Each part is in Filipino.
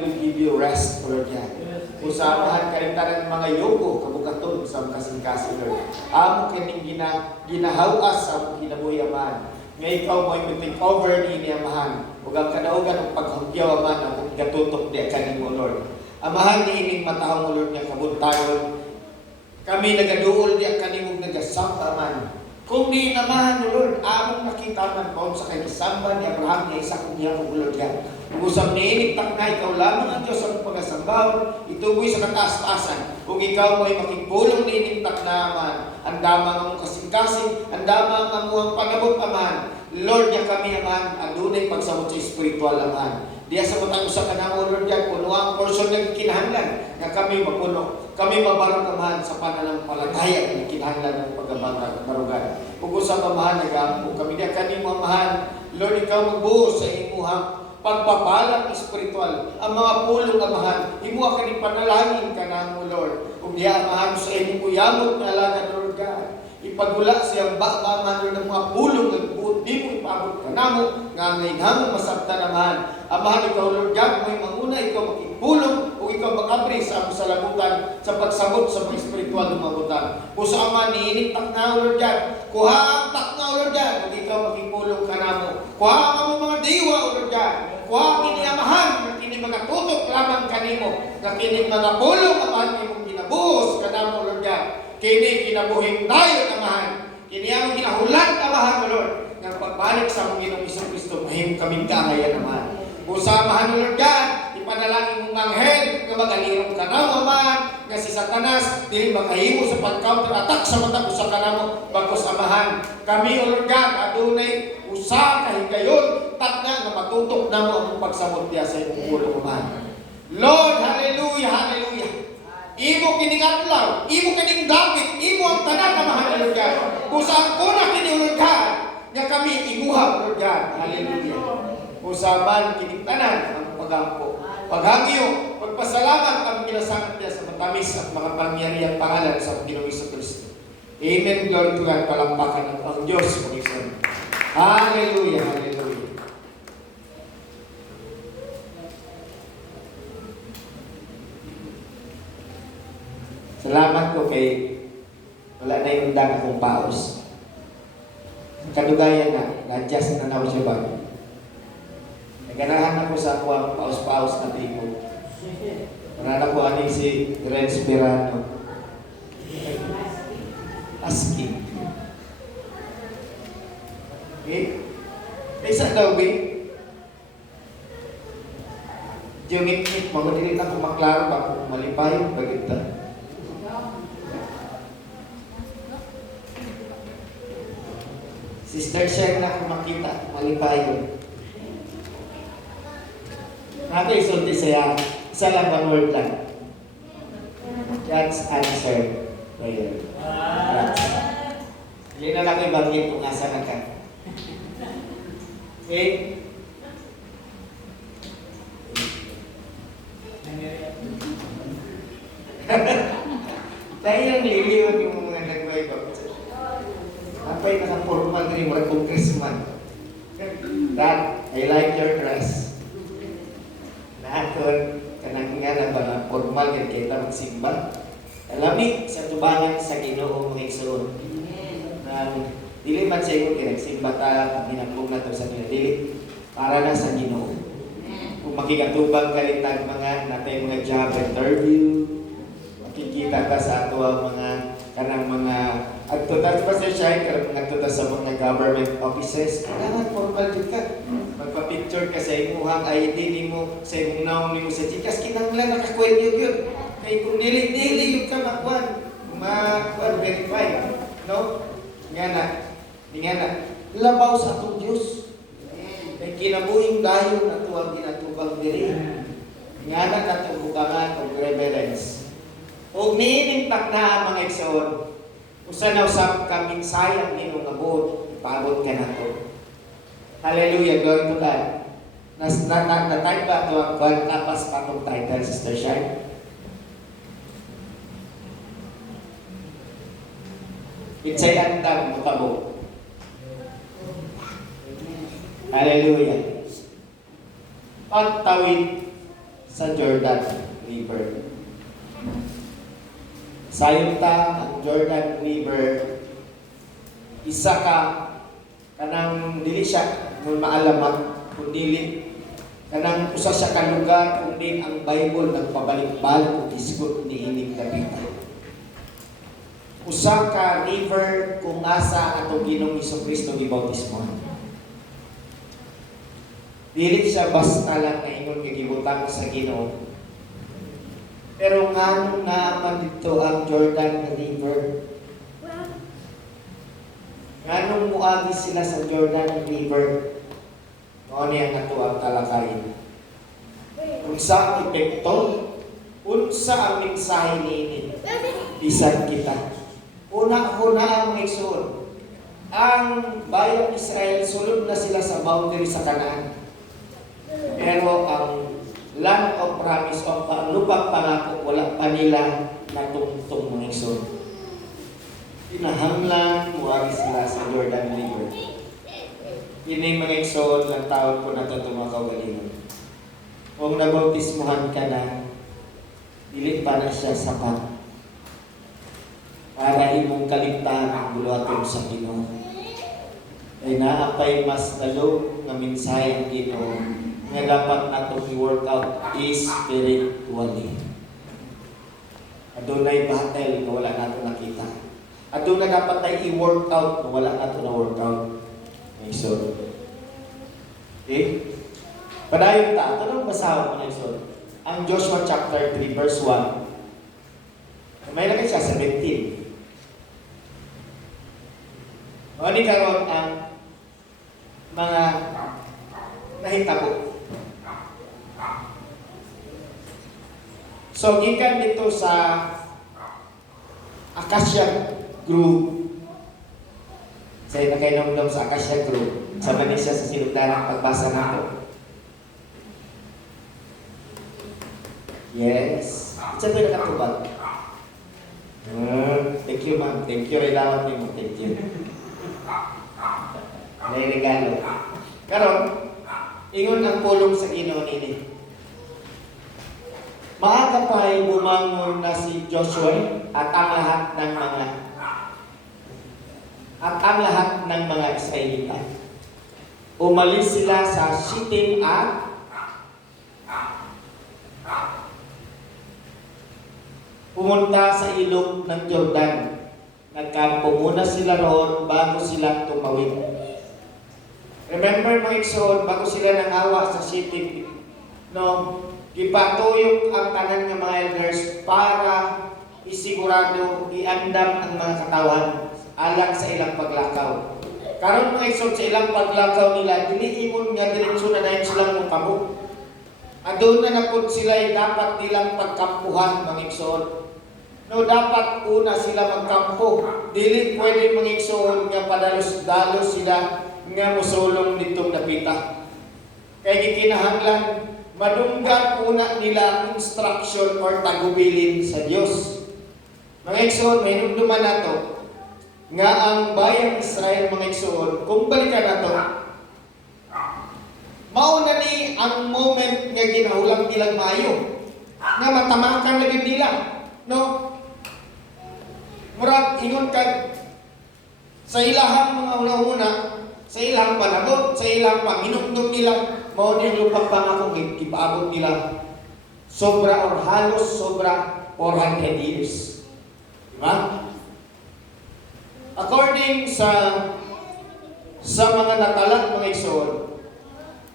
will give you rest, Lord God. Usamahan ka rin tanan mga yugo, kabukaton sa kasing-kasing, Lord. Amo kining ginahawas sa among kinabuhi, Amahan. Nga ikaw mo yung take over ni Amahan. Huwag ang kadaugan ng paghugyaw, Amahan, ang gatutok di kanimo, Lord. Amahan ni ining matahong mo, Lord, nga kabuntagon. Kami nagaduol di kanimo nagasamba, Amahan. Kung di namahan, Lord, among nakita man paon sa kay kasamba ni Abraham ni Isaac kung niya kong Lord yan. Usap ni iniktak na ikaw lamang ang Diyos ang pagasambaw, ituboy sa kataas-taasan. Kung ikaw mo ay makipulong ni iniktak na aman, ang damang among kasing-kasing, ang damang among pangabot aman. Lord, niya kami aman, adunay pagsamot sa spiritual aman. Diya sa matang usa ka na Lord yan, puno ang portion ng kinahanglan na kami mapuno. Kami mabarog amahan sa pananampalataya ng kinahanglan ng pagbabarugan. Kung usap amahan, nag-aampo kami diya kanimo amahan. Lord, ikaw magbuhos sa imuhang pagpapalang espiritual. Ang mga pulong amahan, imuha ka ni panalangin ka na mo, Lord. Kung diya amahan sa imong uyamot na alaga, Lord God. Ipagula siyang amahan ng mga pulong nagbuot, di mo ipabot ka na mo, nga ngayon hamong masabta naman. Amahan, ikaw, Lord God, may manguna, ikaw makipulong, o ikaw makabri sa among salabutan sa pagsabot sa mga espiritual ng mabutan. Kung sa ama, niinitak na, Lord God, kuha ang tak na, Lord God, o ikaw makipulong ka na mo. Kuha ang among mga diwa, Lord God, kuha ang kiniamahan, na kini mga tutok lamang kanimo, na kini mga pulong, amahan, imong kinabuhos ka na mo, Lord God. Kini kinabuhing tayo, amahan. Kini among kinahulan, amahan, Lord, ng pagbalik sa among Ginoong Kristo, mahim kaming kahayan, amahan. Usamahan, Lord God, ipanalangin mong anghel nga magalirong ka na maman nga si Satanas dili makahimo sa pag-counter attack sa matag usa ka namo bagos amahan kami, Lord God, adunay usa ka higayon tagna nga matutok namo ang pagsamot diya sa imong pulong amahan. Lord, hallelujah, hallelujah. Imo kining adlaw, imo kining dapit, imo ang tanan amahan, Lord God. Usa una kini, Lord God, nga kami imuha, Lord God, hallelujah. Usaman kining tanan ang pagampo, paghangyo, pagpasalamat ang ginasangat niya sa matamis at mga pangyarihang pangalan sa Ginoong Kristo. Amen. Glory to God. Palampakan ang Diyos. Panginoon. Hallelujah. Hallelujah. Salamat ko kay wala na yung undang akong paus. Kadugayan na, na-adjust na naman siya bago. Naganahan ako sa akuang paus-paus na tipo. Marana ko ani si Renz Berano. Asking. Okay? Isa daw, okay? Diyungit-ngit, mamadilit ako maklaro ba kung malipayon, bagita. Sister Sheng na ako makita, malipayon. Ako isulti saya, isa lang, one word lang. God's answer prayer. Hindi na lang ko ibanggit kung nasa na ka. Okay? Dahil ang liliwan yung mga nagbaybaw. Apay naka-formal rin, wala congressman. Dad, I like your dress. Naton, kanang nga na ba formal yan kita magsimba. Alami sa tubangan sa Ginoo mga igsoon. Na dili man sa inyo kinagsimba ta ginagkong na to sa Ginoo. Dili para na sa Ginoo. Kung makikatubang kalitag mga natay mga job interview, makikita ka sa ato ang mga kanang mga agtutas pa sa siya, karang mga agtutas sa mga government offices, kailangan formal jud ka. Magpa-picture ka sa imuhang ID nimo, sa imong naong nimo sa Gcash, kinahanglan nakakwento yun. Kaya kung dili yung ka makuan verify, no? Nga na, labaw sa atong Diyos. Kaya kinabuhing dayon na ito ang ginatubang diri. Nga na natong bukangan o reverence. Huwag niinintak na ang mga igsoon. Kung saan usap kaming sayang nino nga buot, ipabot ka na to. Hallelujah, glory to God. Na-type ba ito ang kwan tapas pa itong title, Sister Shine? Itsay andang mutabo. Hallelujah. Pagtawid sa Jordan River. Sayon ta ang Jordan River, isa ka kanang dili siya kung maalamat, kung dili kanang usa siya ka lugar kung din ang Bible nagpabalik-balik og isgot ni ining dapita. Usa ka river kung asa atong Ginoong Hesukristo gibautismohan. Dili siya basta lang na ingon nga gibutang sa Ginoo. Pero nganong naaman dito ang Jordan River? Nganong muagi sila sa Jordan River? Mao ni ang ato ang talakayin. Unsa ang epekto? Unsa ang mensahe niini? Bisan kita. Una-una ang maigsoon. Ang bayang Israel sulod na sila sa boundary sa Canaan. Pero ang land of promise o lupang pangako wala pa nila natungtong mga igsoon. Pinahanglan muagi sila sa Jordan River. Ini mga igsoon ng taon ko na ito mga kaugalingon. Kung nabautismuhan ka na, dili pa na siya sapat para imong kaligtahan ang buluhaton sa Ginoo. Ay naapay mas dalo nga mensahe ang Ginoo nga dapat natong i-work out spiritually. Adunay battle nga wala nato nakita. Adunay dapat tayo i-work out nga wala nato na work out. So, okay? Padayon ta, tanong basahan mo na isod. Ang Joshua chapter 3 verse 1. May lagay siya 17. O ni karon ang mga nahitabo. So, gikan dito sa Acacia Grove. Sa nakainom sa Acacia Grove. Sama niya siya sa sinundanang pagbasa nato. Yes. Sa ito nakatubag. Thank you, ma'am. Thank you. Relawat niyo mo. Thank you. May regalo. Karon, ingon ang pulong sa Ginoo nini. Maaga pa ay bumangon na si Joshua at ang lahat ng mga Israelita. Umalis sila sa Shittim at pumunta sa ilog ng Jordan. Nagkampo muna sila roon bago sila tumawid. Remember mga igsoon, bago sila nangawa sa Shittim, no? Gipatuyok ang tanan ng mga elders para isigurado iandam ang mga katawan alang sa ilang paglakaw. Karon mga igsoon sa ilang paglakaw nila, diniingon nga diretso na dayon silang mukamo. Adun na napod sila dapat nilang pagkampuhan mga igsoon. No, dapat una sila magkampo. Dili pwede mga igsoon nga padalos-dalos sila nga musulong nitong dapita. Kay gikinahanglan madunggan una nila ang instruction or tagubilin sa Dios. Mga igsoon, may numduman nato nga ang bayang Israel mga igsoon, kung balikan nato, mauna ni ang moment nga ginahulang nilang maayo nga matamakan lagi nila, no? Murag ingon ka sa ilahang mga una-una, sa ilang panabot, sa ilang panginumdum nila, mao ni ang lupang pangakong ipaabot nila sobra or halos sobra 400 years. Diba? According sa mga natalat mga igsoon,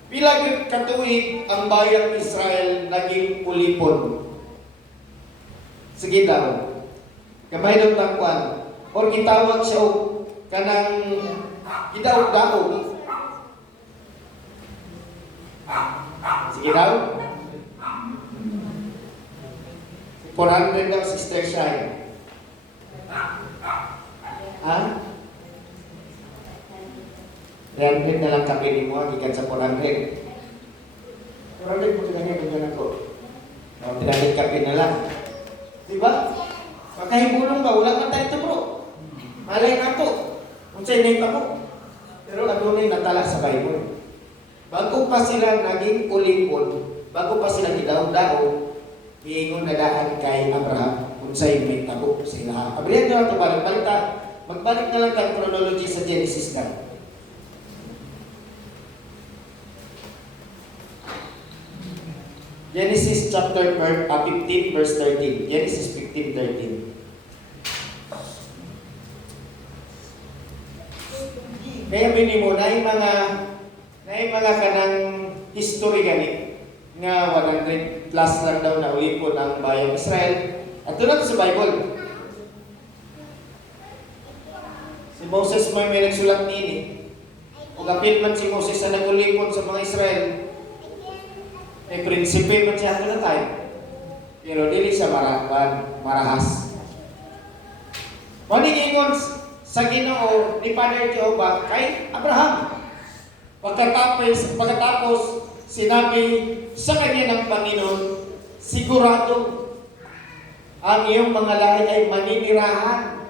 pila gyud katuig ang bayang Israel naging pulipon. Sige daw. Kamay daw tangkuan. Or gitawag siya kanang gidaog-daog. Sige daw. 400 daw Sister Shai. Ha? 300 na lang kape ni mo, gikan sa 400. 400 mo kanya ganyan ako. 300 kape na lang. Diba? Makahibulong ba? Wala ka tayo ito bro. Malay na ito. Kung sa'yo na ito mo. Pero adunay natala sa Bible. Bago pa sila naging ulipon, bago pa sila gidaw-daw, iingon na daan kay Abraham kung sa'yo may tabo sa ilaha. Abrihan na lang ito, magbalik na lang tayo chronology sa Genesis na. Genesis chapter 15 verse 13. Genesis 15:13. Kaya binimo na yung mga kanang history gani nga 100 plus lang daw na ulipon ang bayang Israel. At doon sa Bible. Si Moses may nagsulat nini. Kung kapil man si Moses na nagulipon sa mga Israel, may prinsipe man siya na tayo. Pero dili sa marahas. Maningingon sa Ginoo ni Father Jehovah kay Abraham. Pagkatapos sinabi sa kanya ng Panginoon, sigurado ang iyong mga lahi ay maninirahan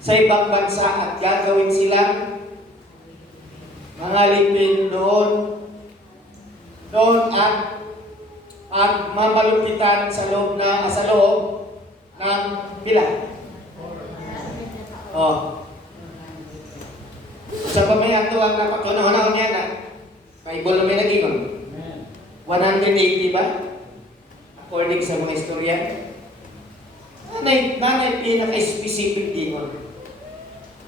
sa ibang bansa at gagawin silang mga lipin doon at mamalupitan sa loob ng pila. Sa pamayato ang napatunaw niya na Bible na may nag-ingon. 180 ba? According sa mga istorya. Nanay pinaka-specific ingon.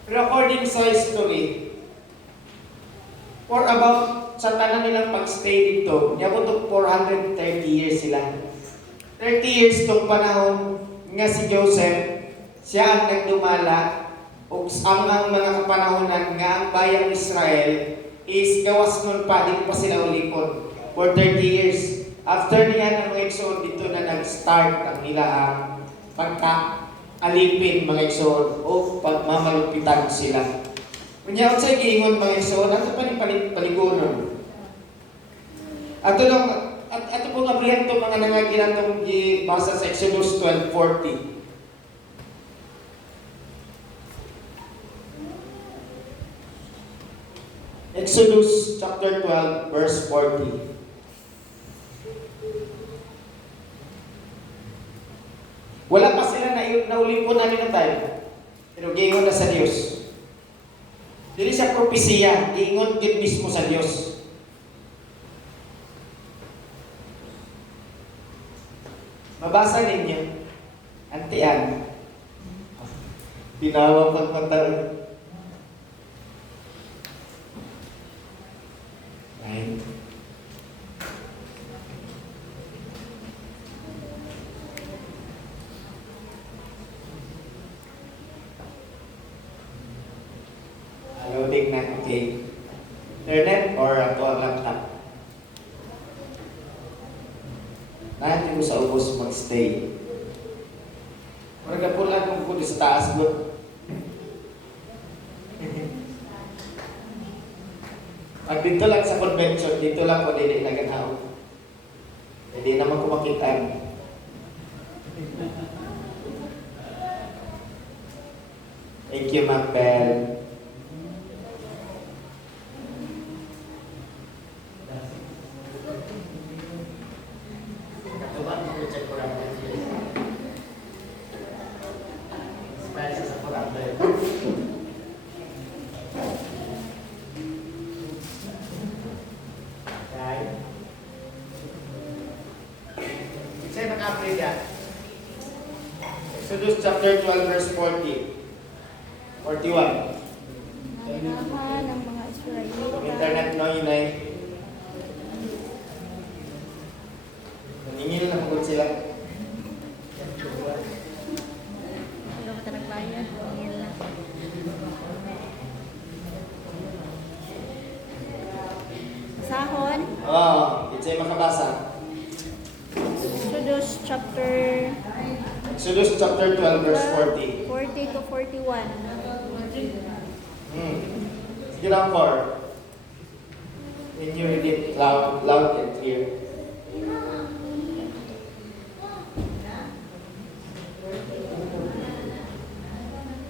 Pero according sa history, for about sa tanan nilang pag-stay dito, yabot og 430 years sila. 30 years tong panahon nga si Joseph, siya ang nagdumala o ang mga kapanahonan nga ang bayang Israel is gawas nun pa, din pa sila ulipon for 30 years. After niya ng Exodus dito na nag-start ang nila pagka-alipin mga Exodus o pagmamalupitan sila. Kunya sa giingon mga Exodus, ato pa ni paligunon. Ato pong abrihan to mga nangagilan tong basa sa Exodus 12:40. Exodus chapter 12 verse 40. Wala pa sila naulipon namin ng time. Pero giingon na sa Diyos. Dili sa propesiya, giingon din mismo sa Diyos. Mabasa ninyo. Antian. Tinawag pagpantay. Right? Loading na, okay. Internet or ato ang laptop? Natin mo sa ubos mag-stay. Marga po lang kung kundi sa taas doon. Pag dito lang sa convention, dito lang ko dili na ganaw. Hindi naman ko makita. Thank you, Ma'am Bell. Exodus chapter 12 verse 40. 41. Nangahan ng mga Israelita. Internet no inay. Naningil na kung sila. Pero ka nagbayad. Tingin lang. Sahon. Itsay makabasa. Exodus chapter 12 verse 40. 40 to 41. Sige lang, 4. When you read it loud and clear.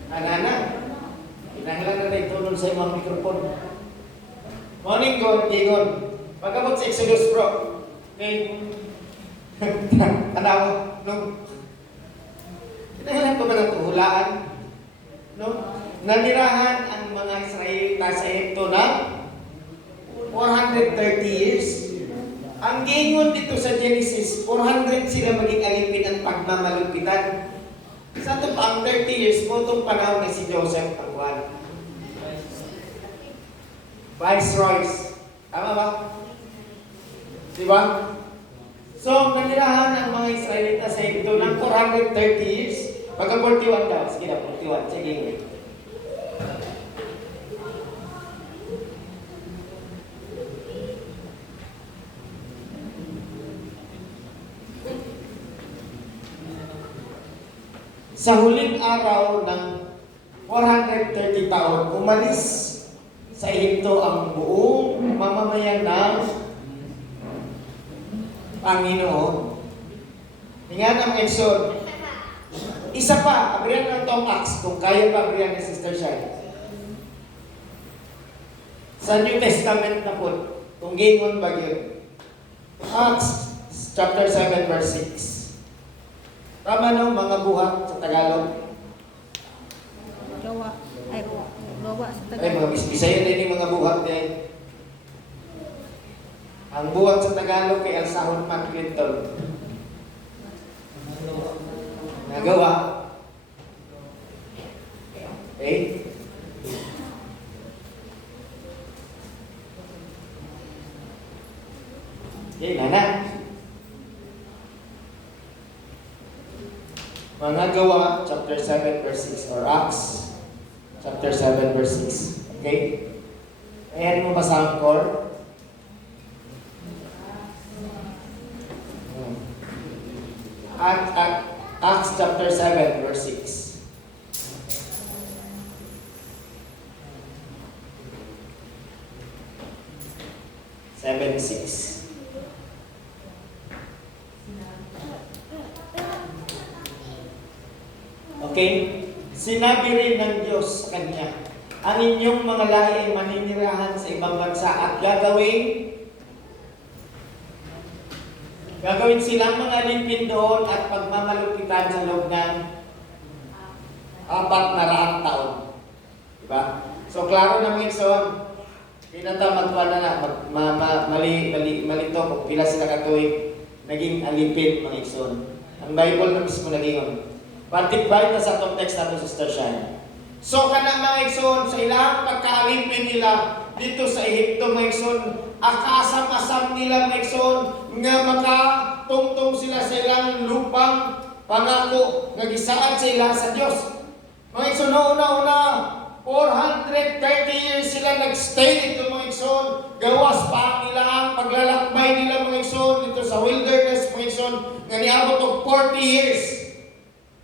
Anana, inanglan na tayo tulong sa imong mikrofon. Morning, God, Ingon. Pagkabot sa Exodus, bro. Okay? Tanaw, no? Kinailan ko ba ng tuhulaan? No? Nanirahan ang mga Israelita sa Egypto na 430 years. Ang gingon dito sa Genesis, 400 sila maging alipin ang pagmamalupitan. Sa ito pa, ang 30 years po itong panahon na si Joseph ang one. Viceroys. Tama ba? Diba? So, nanirahan ang mga Israelita sa Egypto ng 430 years. Pagka 41 daw. Sige na, 41. Sige. Sa huling araw ng 430 taon, umalis sa Egypto ang buong mamamayan ng Panginoon. Tingnan ang Exod. Isa pa, abrihan ng tong Acts, kung kaya pa abrihan ni Sister Shai. Sa New Testament na po, kung gingon ba yun? Acts chapter 7 verse 6. Tama no, mga buhat sa Tagalog. Gawa. Ay, gawa sa Ay, Tagalog. mga Bisayan din yung mga buhat din. Ang buhat sa Tagalog kay Alsahon McClinton. Nagawa. Okay? Okay, nana. Mga Gawa, chapter 7, verse 6, or Acts, chapter 7, verse 6. Okay? Ayan mo ba sa core? Acts chapter 7, verse 6. Seven, 6. Okay? Sinabi rin ng Diyos sa kanya, ang inyong mga lahi ay maninirahan sa ibang bansa at gagawin silang mga lipin doon at pagmamalupitan sa loob ng 400 taon. Diba? So, klaro na mga igsoon, pinata malito kung pila sila katuwing naging alipin mga igsoon. Ang Bible na mismo naging Pantibay na sa itong text na ito, Sister Shai. So, kanang mga igsoon, sa ilang pagkaalipin nila dito sa Egypto, mga igsoon, akasam-asam nila, mga igsoon, nga makatungtong sila sa ilang lupang pangako, nagisaan sa ilang sa Diyos. Mga igsoon, una-una, 430 years sila nagstay dito, mga igsoon. Gawas pa ang ilang paglalakbay nila, mga igsoon, dito sa wilderness, mga igsoon, nga niabot og 40 years.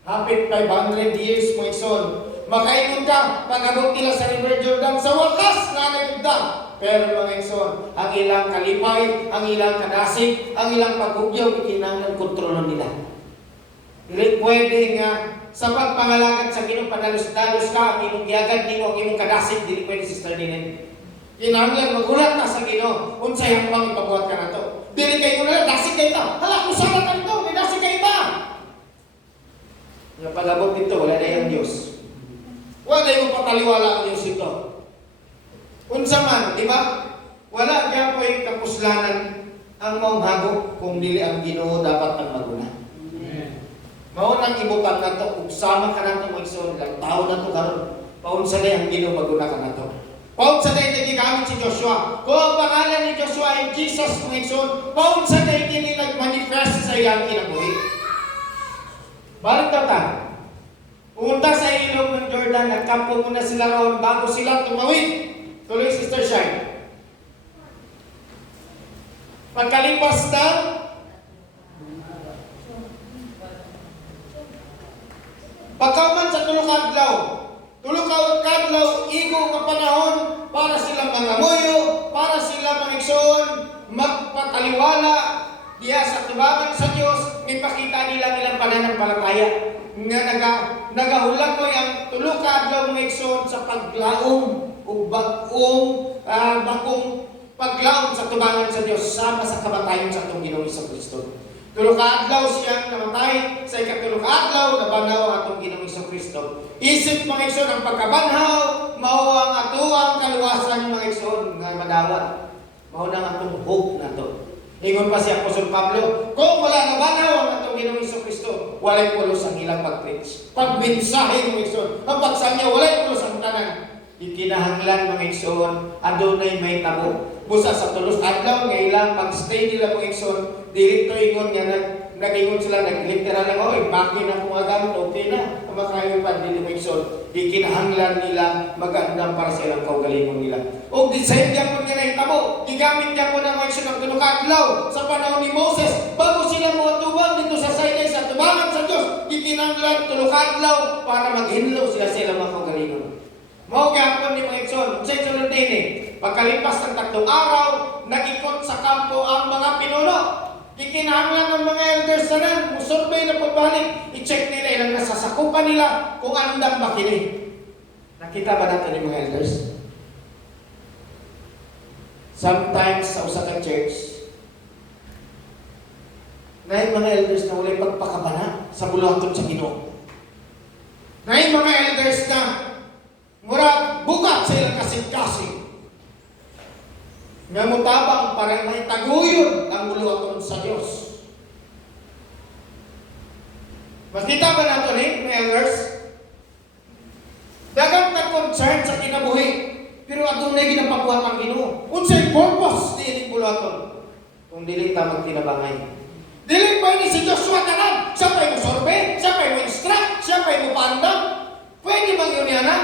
Hapit 500 years, mga igsoon. Makaingon ka, pag-abot nila sa River Jordan, sa wakas na nagugdang. Pero mga igsoon, ang ilang kalipay, ang ilang kadasig, ang ilang paghugyaw, kinahanglan kontrolon nila. Dili pwede nga, sa pagpangalagad sa Ginoo, padalos-dalos ka, ang imong giagad nimo, ang imong kadasig, dili pwede Sister Ninen. Kinahanglan magulat ka sa Ginoo, unsay hambang ipabuhat ka na to. Dili kayo na dasig kayo ta. Hala, kung saan ka ito, may dasig kayo ta. Yung pag-abot dito, wala na yung Diyos. Wala yung pataliwala ang Diyos ito. Unsa man, di ba? Wala kaya po yung kapuslanan ang maunghago kung dili ang Ginoo dapat ang maguna. Mao nang ibukan na to, kung sama ka na to mag-isun, ilang taon na to karon, paunsa na ang Ginoo maguna ka na to. Paunsa na yung nagigamit si Joshua. Kung ang pangalan ni Joshua ay Jesus mag-isun, paunsa na yung nag-manifest sa iyang kinabuhi. Balik daw ta. Pumunta sa ilog ng Jordan, nagkampo muna sila roon bago sila tumawid. Tuloy, Sister Shai. Pagkalipas na, pagkaman sa tulog kadlaw, igo ka panahon para silang mangamuyo, para silang mangigsoon, magpataliwala, diya sa tubangan sa Diyos, ipakita nila ilang pananampalataya nga nagahulag mo ang tulog kadlaw mga igsoon sa paglaom o bakong paglaom sa tubangan sa Dios sama sa kamatayon sa atong Ginoong Kristo. Tulo ka adlaw siyang namatay, sa ikatulo ka adlaw nabanaw ang atong Ginoong Kristo. Isip mga igsoon ang pagkabanhaw mao ang atuang kaluwasan mga igsoon nga madawat. Mao na ang atong hope nato. Ingon pa si Apostol Pablo, kung wala na banaw ang atong Ginoong Kristo, walay pulos ang ilang pag-preach. Pagmensahe mga igsoon, ang pagsangya walay pulos ang tanan. Ikinahanglan mga igsoon, adunay may tabo. Busa sa tulos adlaw nga ilang pag-stay nila mga igsoon, dili to ingon nga nag-ingon sila nag-literal lang, oy, baki na kung agamit, okay na. Kumakayo pa dili mga igsoon. Ikinahanglan nila magandang para sa ilang kaugalingon nila. O design diyan mo nga nahitabo, gigamit diyan mo na mga igsoon ang tunong adlaw sa panahon ni Moses bago sila moatubang dito sa Sinai sa tubangan sa Dios. Ikinahanglan tunong adlaw para maghinlo sila sa ilang mga kaugalingon. Mao gyapon ni mga igsoon, unsay sulod dinhi? Pagkalipas ng 3 araw, nag-ikot sa kampo ang mga pinuno. Ikinahanglan ng mga elders na nan, musurbay na pagbalik, i-check nila ilang nasasakupan nila kung andam ba kini. Nakita ba natin yung mga elders? Sometimes sa usa ka church, na mga elders na walay pagpakabana sa bulaton sa Ginoo. Na mga elders na murag bukat sa ilang kasing-kasing. Nga mutabang para may taguyod ang buluhaton sa Dios. Makita ba nato ni mga elders? Dagang concern sa kinabuhi, pero adunay ginapabuhat ang Ginoo. Unsay purpose ni buluhaton? Kung dili ta magtinabangay. Dili pa ni si Joshua tanan, siya pa'y mo sorbe, siya pa'y mo instruct, siya pa'y mo paandam. Pwede bang yun yan ha?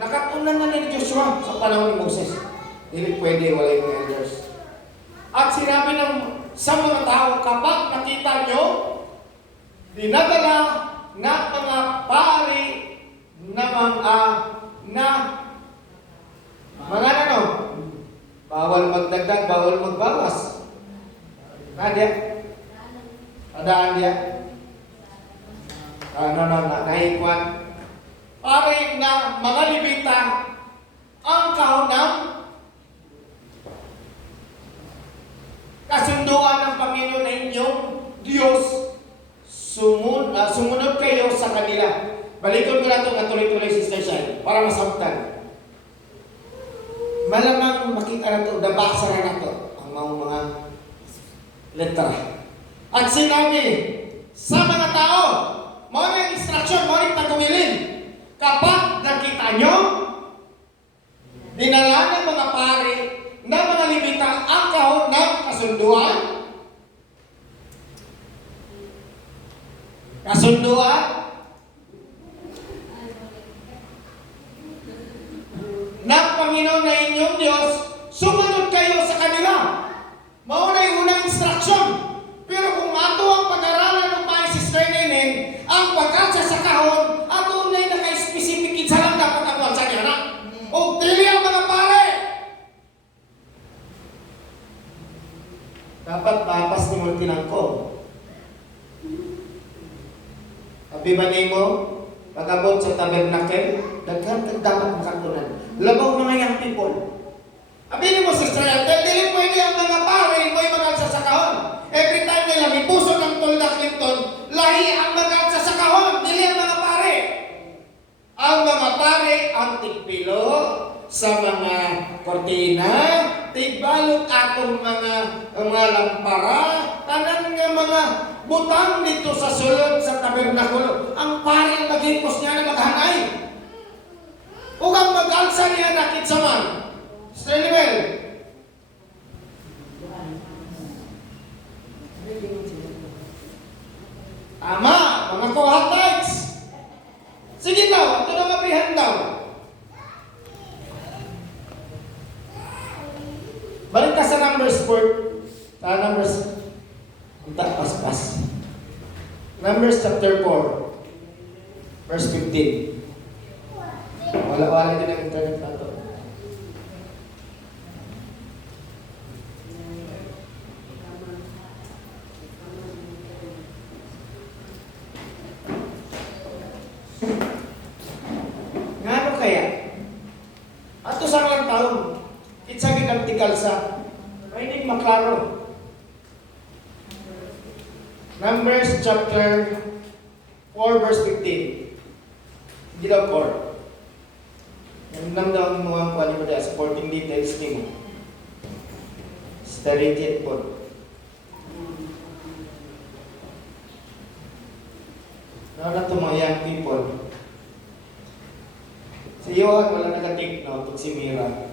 Nakatunan na ni Joshua sa panahon ni Moses. Hindi pwede, wala yung elders. At sinabi ng sa mga tao, kapag nakita nyo, dinadala na mga pari na mga ano, bawal magdagdag, bawal magbawas. Nadia? Adaan dia? Nahikwan. Pari na mga libita ang kahunang kasunduan ng Panginoon na inyong Diyos, sumunod kayo sa kanila. Balikod ko na ito nga tuloy-tuloy si Station para masabtan. Malamang makita na ito, nabasa na ito ang mga letra. At sinabi sa mga tao, mga instruction, mga tagumilin, kapag nakita nyo, dinala ng mga pari na mga libita ang kahon ng kasunduan ng Panginoon na inyong Diyos, sumunod kayo sa kanila. Mauna yung unang instruction. Pero kung ato ang pag-aralan ng mga sister ninin, ang pagkatsa sa kahon, ato na yung naka-specific sa lang dapat ang sa niya na. O dili ang mga pare. Dapat papas ni mo tinangkong. Abi ba mo, pag-abot sa tabernacle, daghan dapat makatunan. Labaw mga young people. Abi ni mo, Sister Ethel, dili pwede ang mga pare mo yung magalsa sa kahon. Every time nila may puso ng tuldak Clinton, lahi ang magalsa sa kahon, dili ang mga pare. Ang mga pare, ang tigpilo sa mga kortina, tigbalot atong mga lampara, tanan nga mga butang dito sa sulod sa tabernakulo. Ang pare ang maghipos niya na maghanay. Huwag ang mag-alsa niya nakit sa man. Strenibel. Tama, mga kohatites. Sige daw, ito na mabihan daw. Balik ka sa Numbers 4. Sa Numbers, pas. Numbers chapter 4, verse 15. Wala din ang internet na ito. Ngano kaya? Ato sa mga taon, itsagin ang tikalsa. Numbers chapter 4 verse 15. Hindi daw 4. Yung namdaw mo ang kuha niyo dahil supporting details niyo. Started po. Ano na ito mga young people? Si Johan wala nag-take note, si Mira.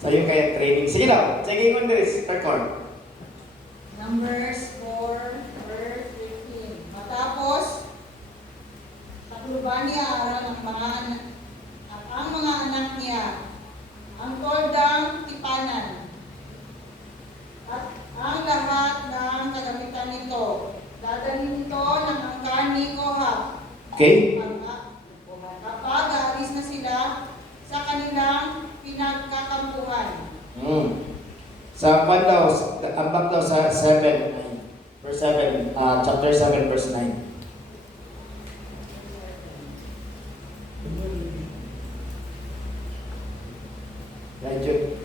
Sa'yo kaya training. Sige daw, sige ko Andres, record. Numbers 4, verse 15. Matapos, takluban niya Aaron ang mga anak niya, ang toldang tipanan, at ang lahat ng kagamitan nito. Dadalhin ito ng angkan ni Kohath. Okay? Kapag aalis na sila sa kanilang pinagkakampuhan. Sa kwan daw, ambak daw sa 7, verse 7, chapter 7, verse 9. Right, Jude?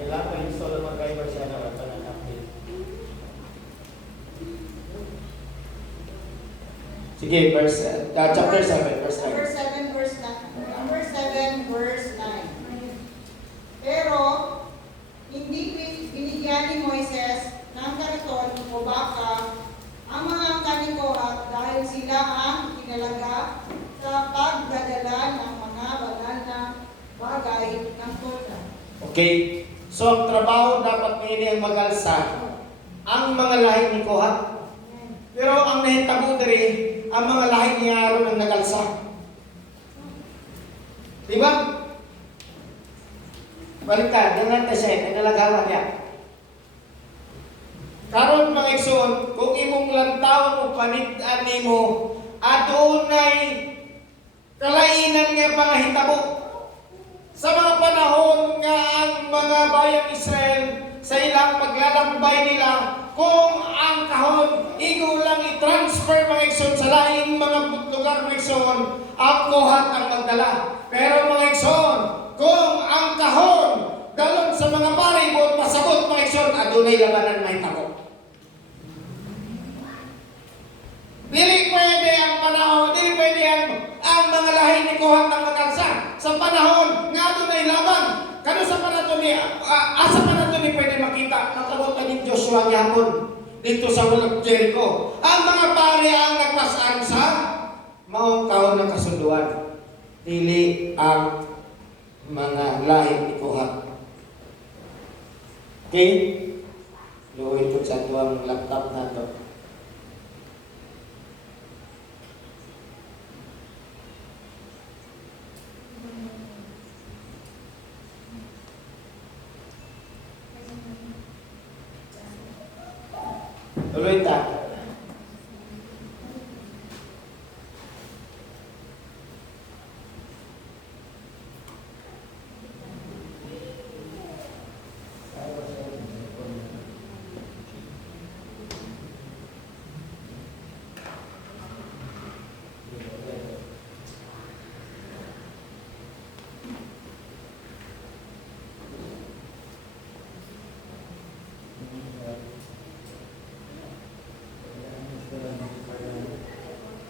Kailangan install naman kayo siya na wala ng update. Sige, chapter 7, verse 9. Number 7, verse 9. Number 7, verse 9. Pero, hindi binigyan ni Moises ng kariton o baka ang mga angkan ni Kohath dahil sila ang itinalaga sa pagdadala ng mga banal na bagay ng tulad. Okay? So, ang trabaho dapat ngayon ay magalsa ang mga lahi ni Kohath. Pero ang nahitabo diri, ang mga lahi ni Aaron ang nagalsa. Diba? Baliktad, yan natin siya, nagalagawa niya. Karon mga igsoon, kung imong lantaw o panitan nimo, adunay kalainan nga pangahitabo. Sa mga panahon nga ang mga bayang Israel sa ilang paglalakbay nila, kung ang kahon igo lang i-transfer mga igsoon sa laing mga lugar mga igsoon, ang Kohath ang magdala. Pero mga igsoon, kung ang kahon dalon sa mga paribot pasabot mga igsoon, adunay labanan may tabo. Dili pwede ang panahon, dili pwede ang mga lahi ni Kohath ang magalsa sa panahon nga adunay laban. Kano sa panahon ni asa panahon ni pwede makita nakabot pa ni Joshua gyapon dito sa Walag Jericho. Ang mga pari ang nagpasaan sa maong taon ng kasunduan. Dili ang mga lahi ni Kohath. Okay? Luoy po sa tuwang laptop na to. Tuloy ta.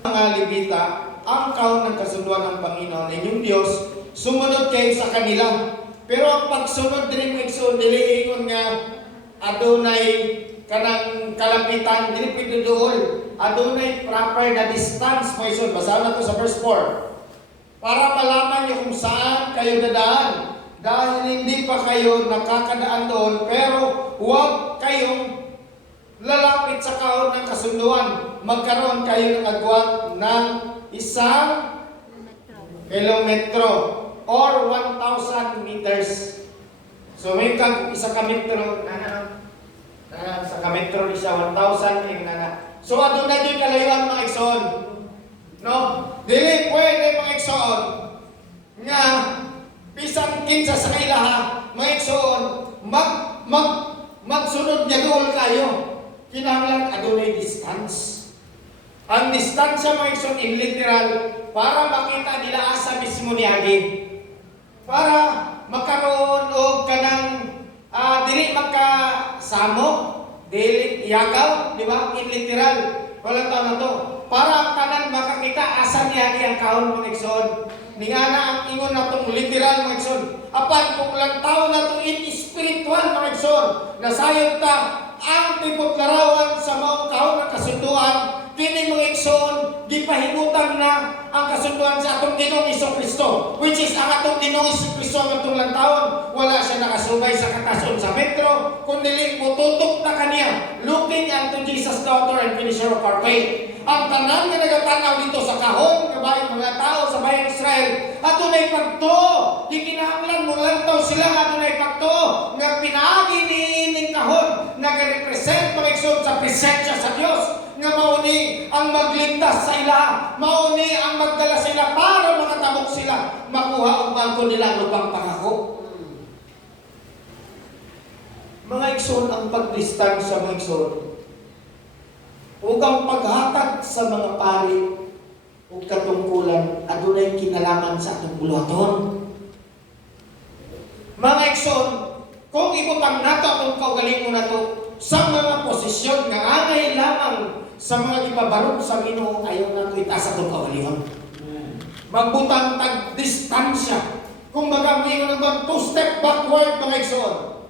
Mga Levita, ang kahon ng kasunduan ng Panginoon inyong Diyos, sumunod kayo sa kanila. Pero ang pagsunod din mo igsoon, dili ingon nga adunay kanang kalapitan, dili piduduol. Adunay proper na distance mo igsoon. Basahan na to sa verse 4. Para malaman niyo kung saan kayo dadaan. Dahil hindi pa kayo nakakadaan doon, pero huwag kayong lalapit sa kahon ng kasunduan. Magkaroon kayo ng agwat ng 1 kilometro or 1,000 meters. So may isa ka metro, sa kametro ni siya 1,000 king nana. So adun na din kalayuan mga igsoon. No? Dili pwede mga igsoon nga bisan kinsa sa ilaha mga igsoon magsunod niya doon kayo. Kinahanglan adunay distance. Ang distansya mga igsoon in literal para makita nila asa mismo niagi. Para makaroon og kanang dili magkasamo, dili yagaw, di ba? In literal. Wala tao na to. Para kanang makakita asa niagi ang kahon mga igsoon. Ningana ang ingon natong literal mga igsoon. Apan kung lang tao na to in spiritual mga igsoon, nasayod ta ang tipot larawan sa maong kahon ng kasunduan, kini mga igsoon, gipahimutan na ang kasunduan sa atong Ginoong Hesukristo, which is ang atong Ginoong Hesukristo ng tulang taon. Wala siya nakasubay sa katason sa metro, kundi mututok na kaniya, looking unto Jesus, the author and finisher of our faith. Ang tanan nga nagatanaw dito sa kahon, kabayan mga tao sa bayang Israel, ato na'y pagto, di kinahanglan mo lang daw sila, ato na'y pagto, nga pinaagi ni kahon, nag-represent mga igsoon sa presensya sa Diyos, nga mauni ang magligtas sa ila, mauni ang magdala sa ila para makatabok sila, makuha ang bangko nila lubang pangako. Mga igsoon, ang paglistang sa mga igsoon, ug ang paghatag sa mga pari ug katungkulan adunay kinalaman sa atong buluhaton. Mga igsoon, kung ibutang nato atong kaugalingon nato sa mga posisyon nga angay lamang sa mga ipabarog sa Ginoo, ayaw nato itaas atong kaugalingon. Magbutang tag distansya. Kung magamingon ng 2 step backward mga igsoon.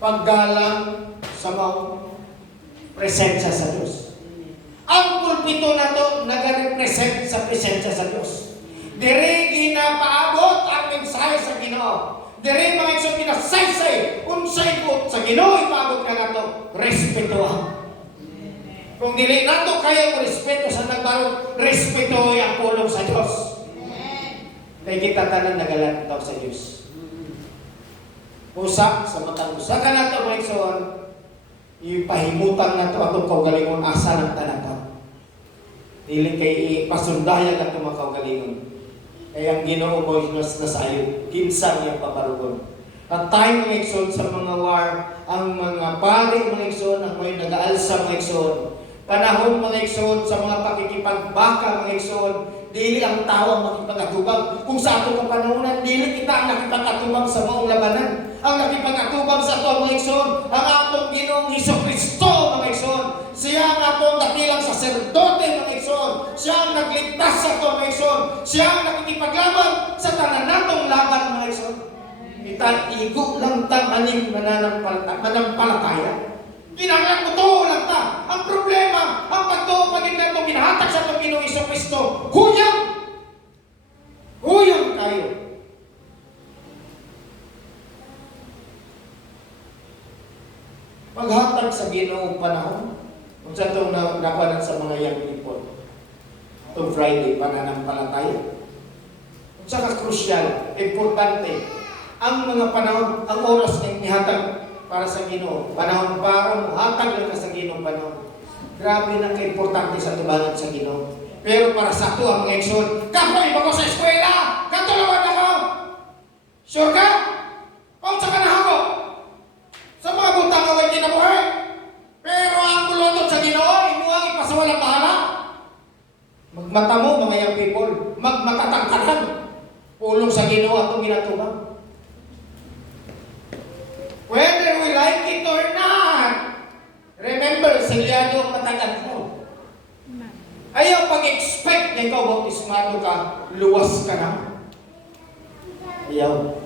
Paggalang sa mga presensya sa Diyos. Ang pulpito na to nag-represent sa presensya sa Diyos. Dire ginapaabot ang mensahe sa Ginoo. Dire mga igsoon ginasaysay unsay po sa Ginoo ipaabot ka nato, respetuhan. Kung dili nato kaya mo respeto sa nagbarog, respetuhoy ang pulong sa Diyos. Kay kita tanan nagalantaw sa Diyos. Usa sa matang usa ka nato mga igsoon, ipahimutan na ito atong kaugalingon asa ng tanapan. Dili kay ipasundayan na ito mga kaugalingon. Kaya ang Ginoo mo nasayo, kinsa niyang paparugon. At time mga igsoon sa mga war, ang mga pari mga igsoon, ang may nag-aalsa mga igsoon, panahon mga igsoon sa mga pakikipagbaka mga igsoon, dili ang tao ang makipag-atubang. Kung sa atong kapanahonan, dili kita ang nakipag-atubang sa maong labanan. Ang nakipag-atubang sa ato mga igsoon, ang atong Ginoong Hesukristo mga igsoon. Siya ang atong dakilang saserdote mga igsoon. Siya ang nagligtas sa ato mga igsoon. Siya ang nakikipaglaban sa tanan natong laban mga igsoon. Kita igo lang ta maning manampalataya. Kinahanglan mo to lang ta. Ang problema, ang pagtuo pagin nato ginahatag sa atong Ginoong Hesukristo, huyang! Huyang kayo. Paghatag sa Ginoong panahon, kung sa itong nakuha sa mga young people, itong Friday, pananampalataya. Kung sa ka-crucial, importante, ang mga panahon, ang oras na ihatag para sa Ginoo, panahon para hatag lang ka sa Ginoo panahon. Grabe na ka-importante sa tubangan sa Ginoo. Pero para sa ito, ang mga igsoon, kapoy ba ko sa eskwela? Katulawan ako! Sure ka? Kung sa kanahako? Sa mga butang away kinabuhay. Pero ang mulotod sa Ginoo, imuang ipasawalang bahala. Magmata mo, mga young people. Magmakatangkatan. Pulong sa Ginoo atong ginatubang. Whether we like it or not, remember, selyado ang matagal mo. Ayaw pag-expect na ikaw bautismado ka, luwas ka na. Ayaw.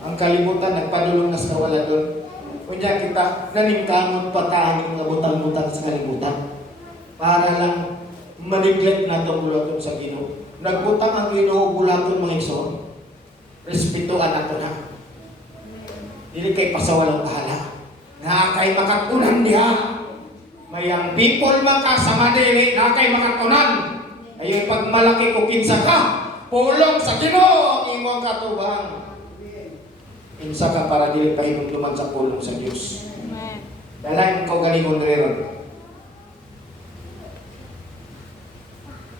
Ang kalimutan, nagpadulong na sa wala doon. Kunya kita, naningkamot patahan yung mga butang-butang sa kalimutan. Para lang maniglet na itong bulaton sa Ginoo. Nagbutang ang Ginoo bulaton mga igsoon. Respetuan nato na. Dili kay pasawalang bahala. Na kay makatunan diha. Mayang people maka sa Manili na kay makatunan. Ayun pag malaki ko kinsa ka, pulong sa Ginoo ang imong katubang. Kinsa ka para dili pa hinumduman sa pulong sa Dios. Dalayan ko galingon ron.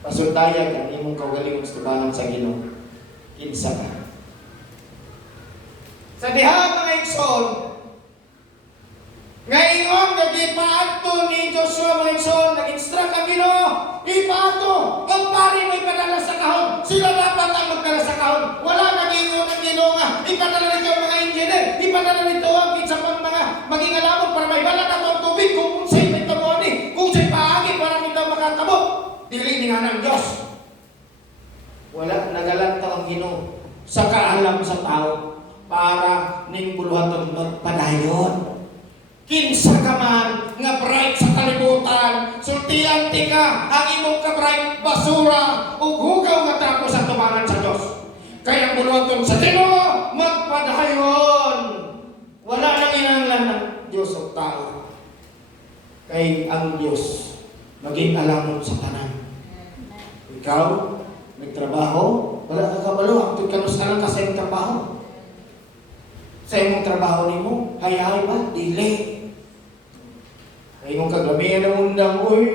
Pasundaya ka imong kaugalingon sa tubangan sa Ginoo. Kinsa ka. Sa diha mga igsoon, Ngayon, nag-ipaadto ni Joshua mga igsoon, nag-instruct ang Ginoo, ipaadto, ang pari may padala sa kahon, sila dapat ang magdala sa kahon. Wala nag-iingon ang Ginoo nga, ipadala nito ang mga engineer, ipadala nito ang kinsa pang mga maging alamon para may bala na ang tubig, kung sa'y may taboni, kung sa'y paagi para kita makatabo. Dili ni nga ng Diyos. Wala, nagalanta ang Ginoo sa kaalam sa tao para ning buluhaton magpadayon. Kinsa ka man nga bright sa kalibutan, sultian ti ka ang imong ka bright basura ug hugaw nga tapos sa tumangan sa Dios. Kaya ang buluhaton sa Ginoo magpadayon. Wala nang inanglan ng Dios o tao. Kay ang Dios maging alamon sa tanan. Ikaw nagtrabaho, wala ka kabalo, ang kanus alang ka sa iyong trabaho. Sa imong trabaho nimo, hay-hay ba? Dili. Ay mong kaglamihan ng undang, uy.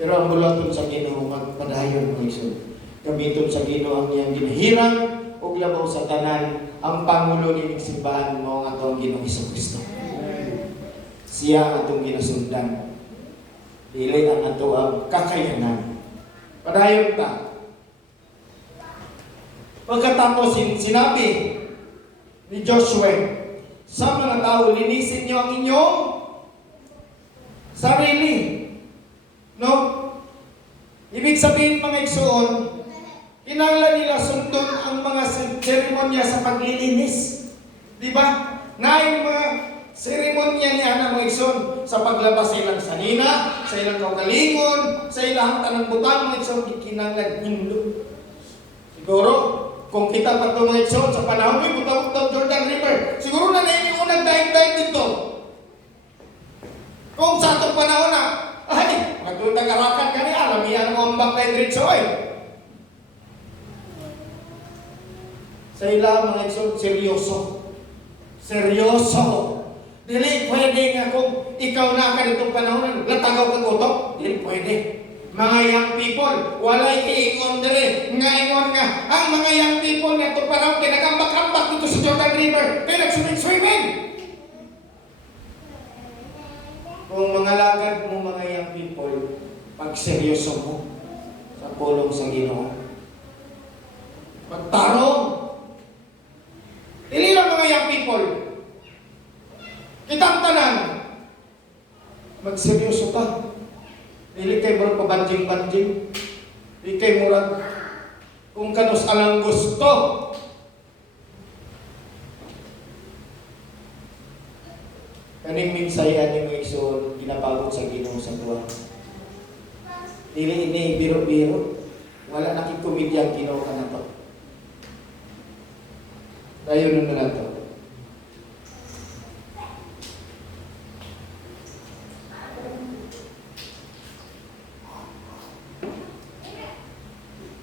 Pero ang bulaton sa Ginoo magpadayon mga igsoon. Gamiton sa Ginoo ang iyang ginahirang ug labaw sa tanan ang pangulo ni simbahan mo nga atong Ginoong Hesukristo. Siya ang atong ginasundan. Dili ang ato ang kakayanan. Padayon ta. Pagkatapos sinabi ni Joshua sa mga tao, linisin niyo ang inyong sarili. No? Ibig sabihin mga igsoon, kinahanglan nila sundon ang mga seremonya sa paglilinis. Di ba? Na yung mga seremonya ni Ana mga igsoon sa paglabas sa ilang sanina, sa ilang kaugalingon, sa ilang tanang butang mga igsoon, kinahanglan himlo. Siguro, kung kita pa ito mga igsoon sa panahon mo, butang-butang Jordan River, siguro na yung unang daig-daig dito. Kung sa itong panahon na, ay, magtutag-arakan ka niya, alamihan mo ang bakay diretso eh. Sa ilang mga igsoon, seryoso. Seryoso. Dili pwede nga kung ikaw na ka nitong panahon, latagaw kang utok. Dili pwede. Mga young people, walay iingon dire, nga ingon nga, ang mga young people na ito parang kinagambak-ambak dito sa Jordan River, kaya nag-swimming-swimming. Kung mga lagad mo mga young people, pag seryoso mo sa pulong sa Ginoo, magtarong. Dili lang mga young people, kitang tanan, magseryoso ka. Dili kay murag pabanjing-banjing. Dili kay murag kung kanus alang gusto. Kaning minsaya ni mga igsoon, ginapagod sa Ginoo sa tuwa. Dili ini biro-biro. Wala nakikomedya ang Ginoo ka na to. Dayon na to.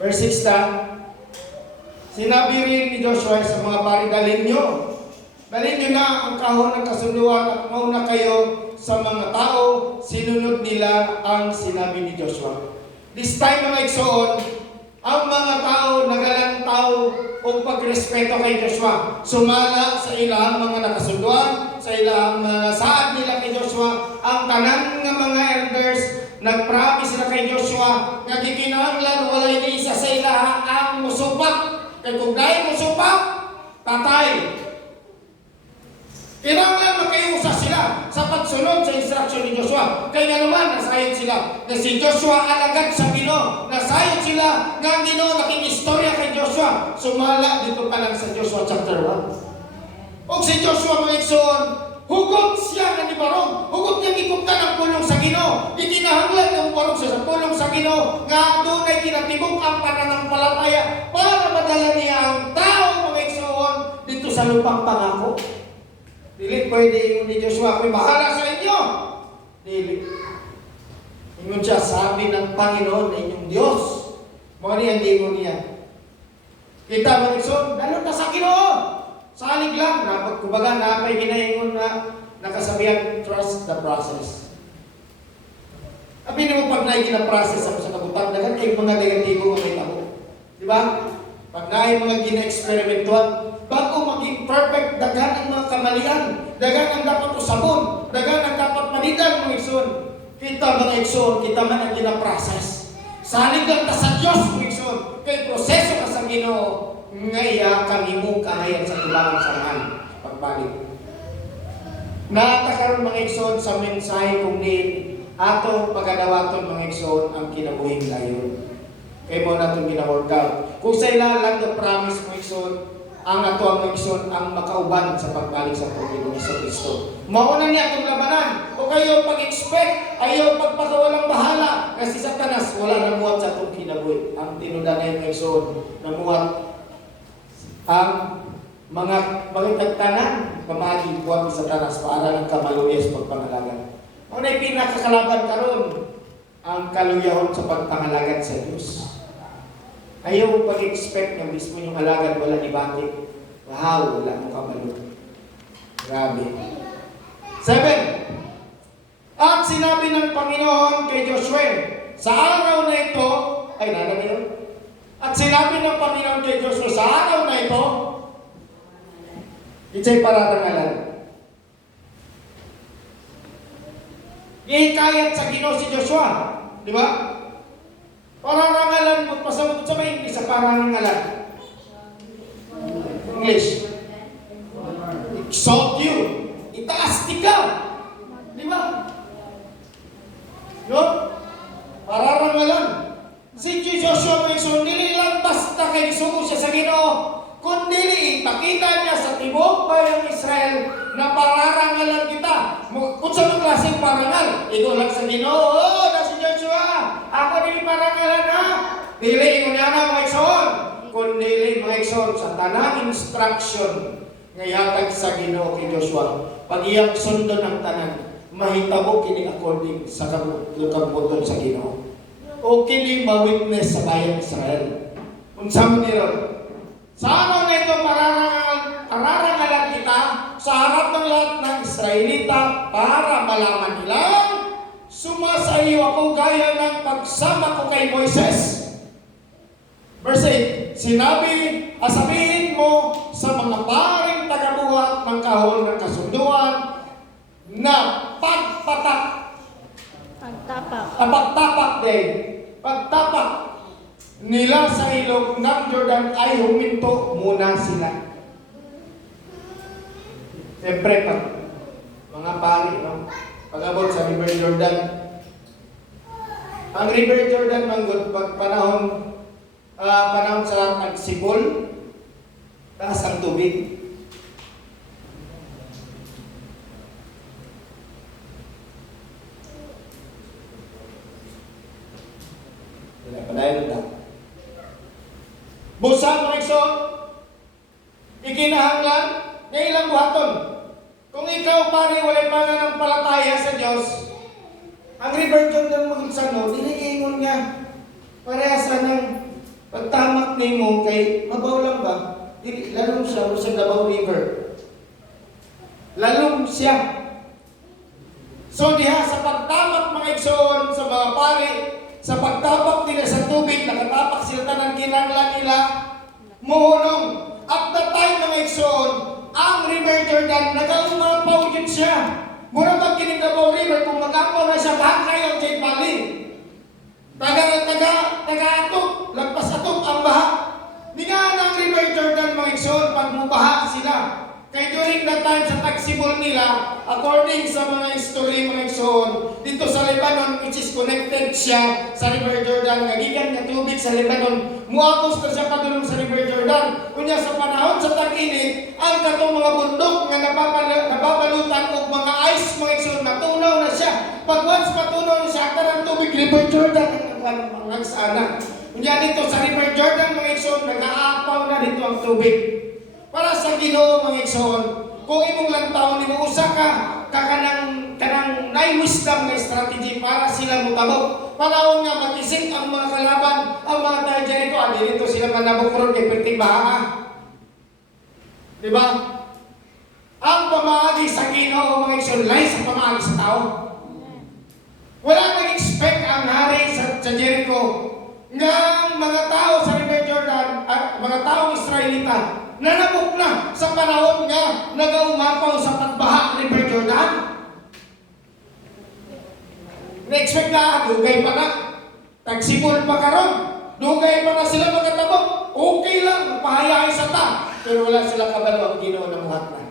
Verse 6 sinabi rin ni Joshua sa mga pari, dalhin nyo na ang kahon ng kasunduan at mauna kayo sa mga tao. Sinunod nila ang sinabi ni Joshua. This time mga igsoon, ang mga tao nagalantaw o pagrespeto kay Joshua. Sumala sa ilang mga nakasunduan, sa ilang mga saad nila kay Joshua. Ang tanan ng mga elders, nagpromise sila kay Joshua nga gikinahanglan walay ni isa sa ilaha ang musupak. Kay kung dahil musupak, tatay. Kinahanglan magkayusa sila sa pagsunod sa instruction ni Joshua. Kaya nga naman, nasayod sila na si Joshua alagad sa Ginoo. Nasayod sila nga ang Ginoo naking istorya kay Joshua. Sumala dito pa lang sa Joshua chapter 1. O si Joshua mga igsoon, hugot siya nga ni Barong. Hugot niya gikuptan ang pulong sa Ginoo. Ikinahanglan ng Barong sa pulong sa Ginoo nga doon ay kinatibok ang pananampalataya para madala niya ang tao mga igsoon dito sa lupang pangako. Dili pwede yung ni Joshua, may bahala sa inyo. Dili. Ingon siya, sabi ng Panginoon na inyong Diyos. Mga niya, hindi mo niya. Kita mga igsoon, dalon na sa Ginoo. Salig lang, kumbaga napay ginahingon na nakasabihan, trust the process. Abi mo pag naay gina-process sa kabutang, dagan ay mga negatibo nga may tabo. Di ba? Pag naay mga gina-experimentuan, bago maging imperfect, daghan ang mga kamalian, daghan ang dapat usabon, daghan ang dapat manidan mga igsoon. Kita mga igsoon, kita man ang ginaprocess. Salig lang ta sa Dios mga igsoon, kay proseso ka sa Ginoo, ngaya kang imong kanayan sa tulangan samahan pagbalik. Natakaroon mga igsoon sa mensahe kung din ato pagadawaton mga igsoon ang kinabuhing dayon. Kay mo natong gina-work out. Kung sa ilalang the promise mga igsoon, ang ato ang mga igsoon ang makauban sa pagbalik sa Panginoon Kristo. Mauna niya itong labanan. O kayo pag-expect, ayaw pagpakawalang bahala. Kasi sa Satanas, wala namuhat sa itong kinabuhi. Ang tinuda na yung mga igsoon, namuhat ang mga tagtanan, pamagi buwan sa Satanas para ng kamaluyas pagpangalagan. Ang na pinakakalaban karon ang kaluyahon sa pagpangalagan sa Diyos. Ayaw pag-expect na mismo yung alagad wala ni bakit. Wow, wala mo kabalo. Grabe. 7. At sinabi ng Panginoon kay Joshua, sa araw na ito, ay nana yun? At sinabi ng Panginoon kay Joshua, sa araw na ito, ito'y pararangalan. Ihikayat sa Ginoo si Joshua, di ba? Pararangalan, kung pasagot sa may English, sa pararangalan. English. Exalt you. Itaas ikaw. Di ba? No? Pararangalan. Si Joshua may so, nililang basta kay Isugo siya sa Ginoo, kundi ipakita niya sa tibok bayang Israel na pararangalan kita. Kung sa mga klaseng parangal, ikaw lang sa Ginoo, na si Joshua, ako din parangalan ha. Dili, ingon niya na mga igsoon. Kundi mga igsoon, sa tanang instruction, ngayatag sa Ginoo kay Joshua, pag iyang sundon ang tanan, mahitabo kini according sa kabuton sa Ginoo. O kini ma-witness sa bayang Israel. Unsa man niron? Sa araw na ito, pararangalan kita sa harap ng lahat ng Israelita para malaman nila sumasa iyo ako gaya ng pagsama ko kay Moises. Verse 8, sabihin mo sa mga paring tagabuhat ng kahon ng kasunduan na pagtapak nila sa ilog ng Jordan ay huminto muna sila. Siyempre, mga pari, no? Pag-abot sa River Jordan. Ang River Jordan, manggod, pag panahon sa nagsibol, taas ang tubig. Padayon na. Busa mga igsoon, ikinahanglan na ilang buhaton. Kung ikaw pare walay pananampalataya sa Diyos, ang River Jordan mo insano, diniingon nga parehasa ng pagtamak nimo kay mabaw lang ba? Dili lalong siya sa Davao River. Lalong siya. So diha sa pagtamak mga igsoon sa mga pare, sa pagtapak nila sa tubig, nakatapak sila tanang kinanglan nila, muhunong. At the time mga igsoon, ang River Jordan, nag-umapaw yun siya. Mura pag kinigabao river, kung mag-apaw na siya, bakay ang Jay Valley. Taga-atok, lagpas atok ang baha. Di nga ng River Jordan mga igsoon, pag mubaha sila. Kaya during that time sa tagsibol nila, according sa mga history mga igsoon, dito sa Lebanon, which is connected siya sa River Jordan, nagigan nga tubig sa Lebanon, muapos na siya padulong sa River Jordan. Kunya sa panahon sa tag-init, ang katong mga bundok nga nababalutan o mga ice mga igsoon, matunaw na siya. Pag once matunaw na siya, karang tubig River Jordan ang nagsana. Kunya dito sa River Jordan mga igsoon, nag-aapaw na dito ang tubig. Para sa Ginoo mga igsoon, kung imong lantaw nimo usa ka kanang nay-wisdom na strategy para sila mutabok. Panahon nga mag-isip ang mga kalaban, ang mga tayo dyan ito, dito sila manabukron kay perting baha. Diba? Ang pamaagi sa Ginoo mga igsoon, lay sa pamaagi sa tao. Wala nag-expect ang hari sa Jericho nga mga tao sa River Jordan, mga taong Israelita, nanabok na sa panahon nga nagaumapaw sa pagbaha ni River Jordan. Na-expect na, dugay pa na. Tagsibol pa karon. Dugay pa na sila magkatabok. Okay lang, pahayahay sa ta. Pero wala sila kabalo ang Ginoo na muhat na.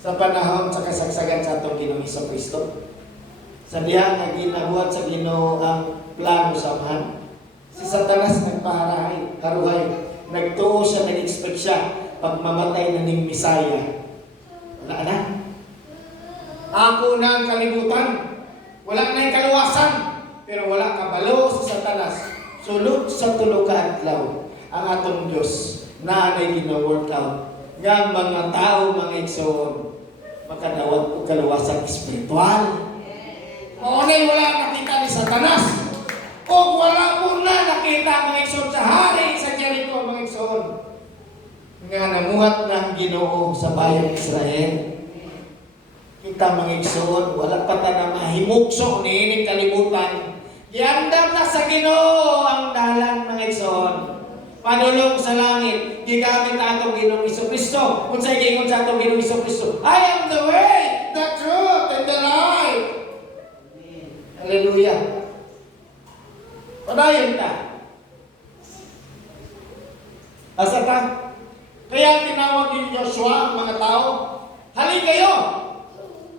Sa panahon sa kasagsagan sa atong Ginoong Kristo, sa diha nga ginabuhat sa Ginoo ang plano sa amahan, si Satanas nagpaharahay, haruhay, nagtuo siya, nag-expect siya, pagmamatay na ning Misaya. Wala na. Ako na ang kalibutan. Wala na yung kaluwasan. Pero wala kabalo sa Satanas. Sulod sa tulog ka adlaw ang atong Diyos na anay gina-workout nga mga tao, mga igsoon, makadawat o kaluwasan espiritual. Maunay wala nakita ni Satanas. O wala po na nakita mga igsoon sa hari sa Jericho, mga igsoon. Nga namuhat ng Ginoo sa bayang Israel. Kita mga igsoon, wala pa ta na mahimukso niining kalibutan. Yandam na sa Ginoo ang dalan mga igsoon. Padulong sa langit, gigamit na atong Ginoong Kristo. Kung sa'y gingon sa atong Ginoong Kristo, I am the way, the truth, and the life. Hallelujah. Padayon ta. Asa ka? Kaya tinawag ni Joshua ang mga tao, hali kayo.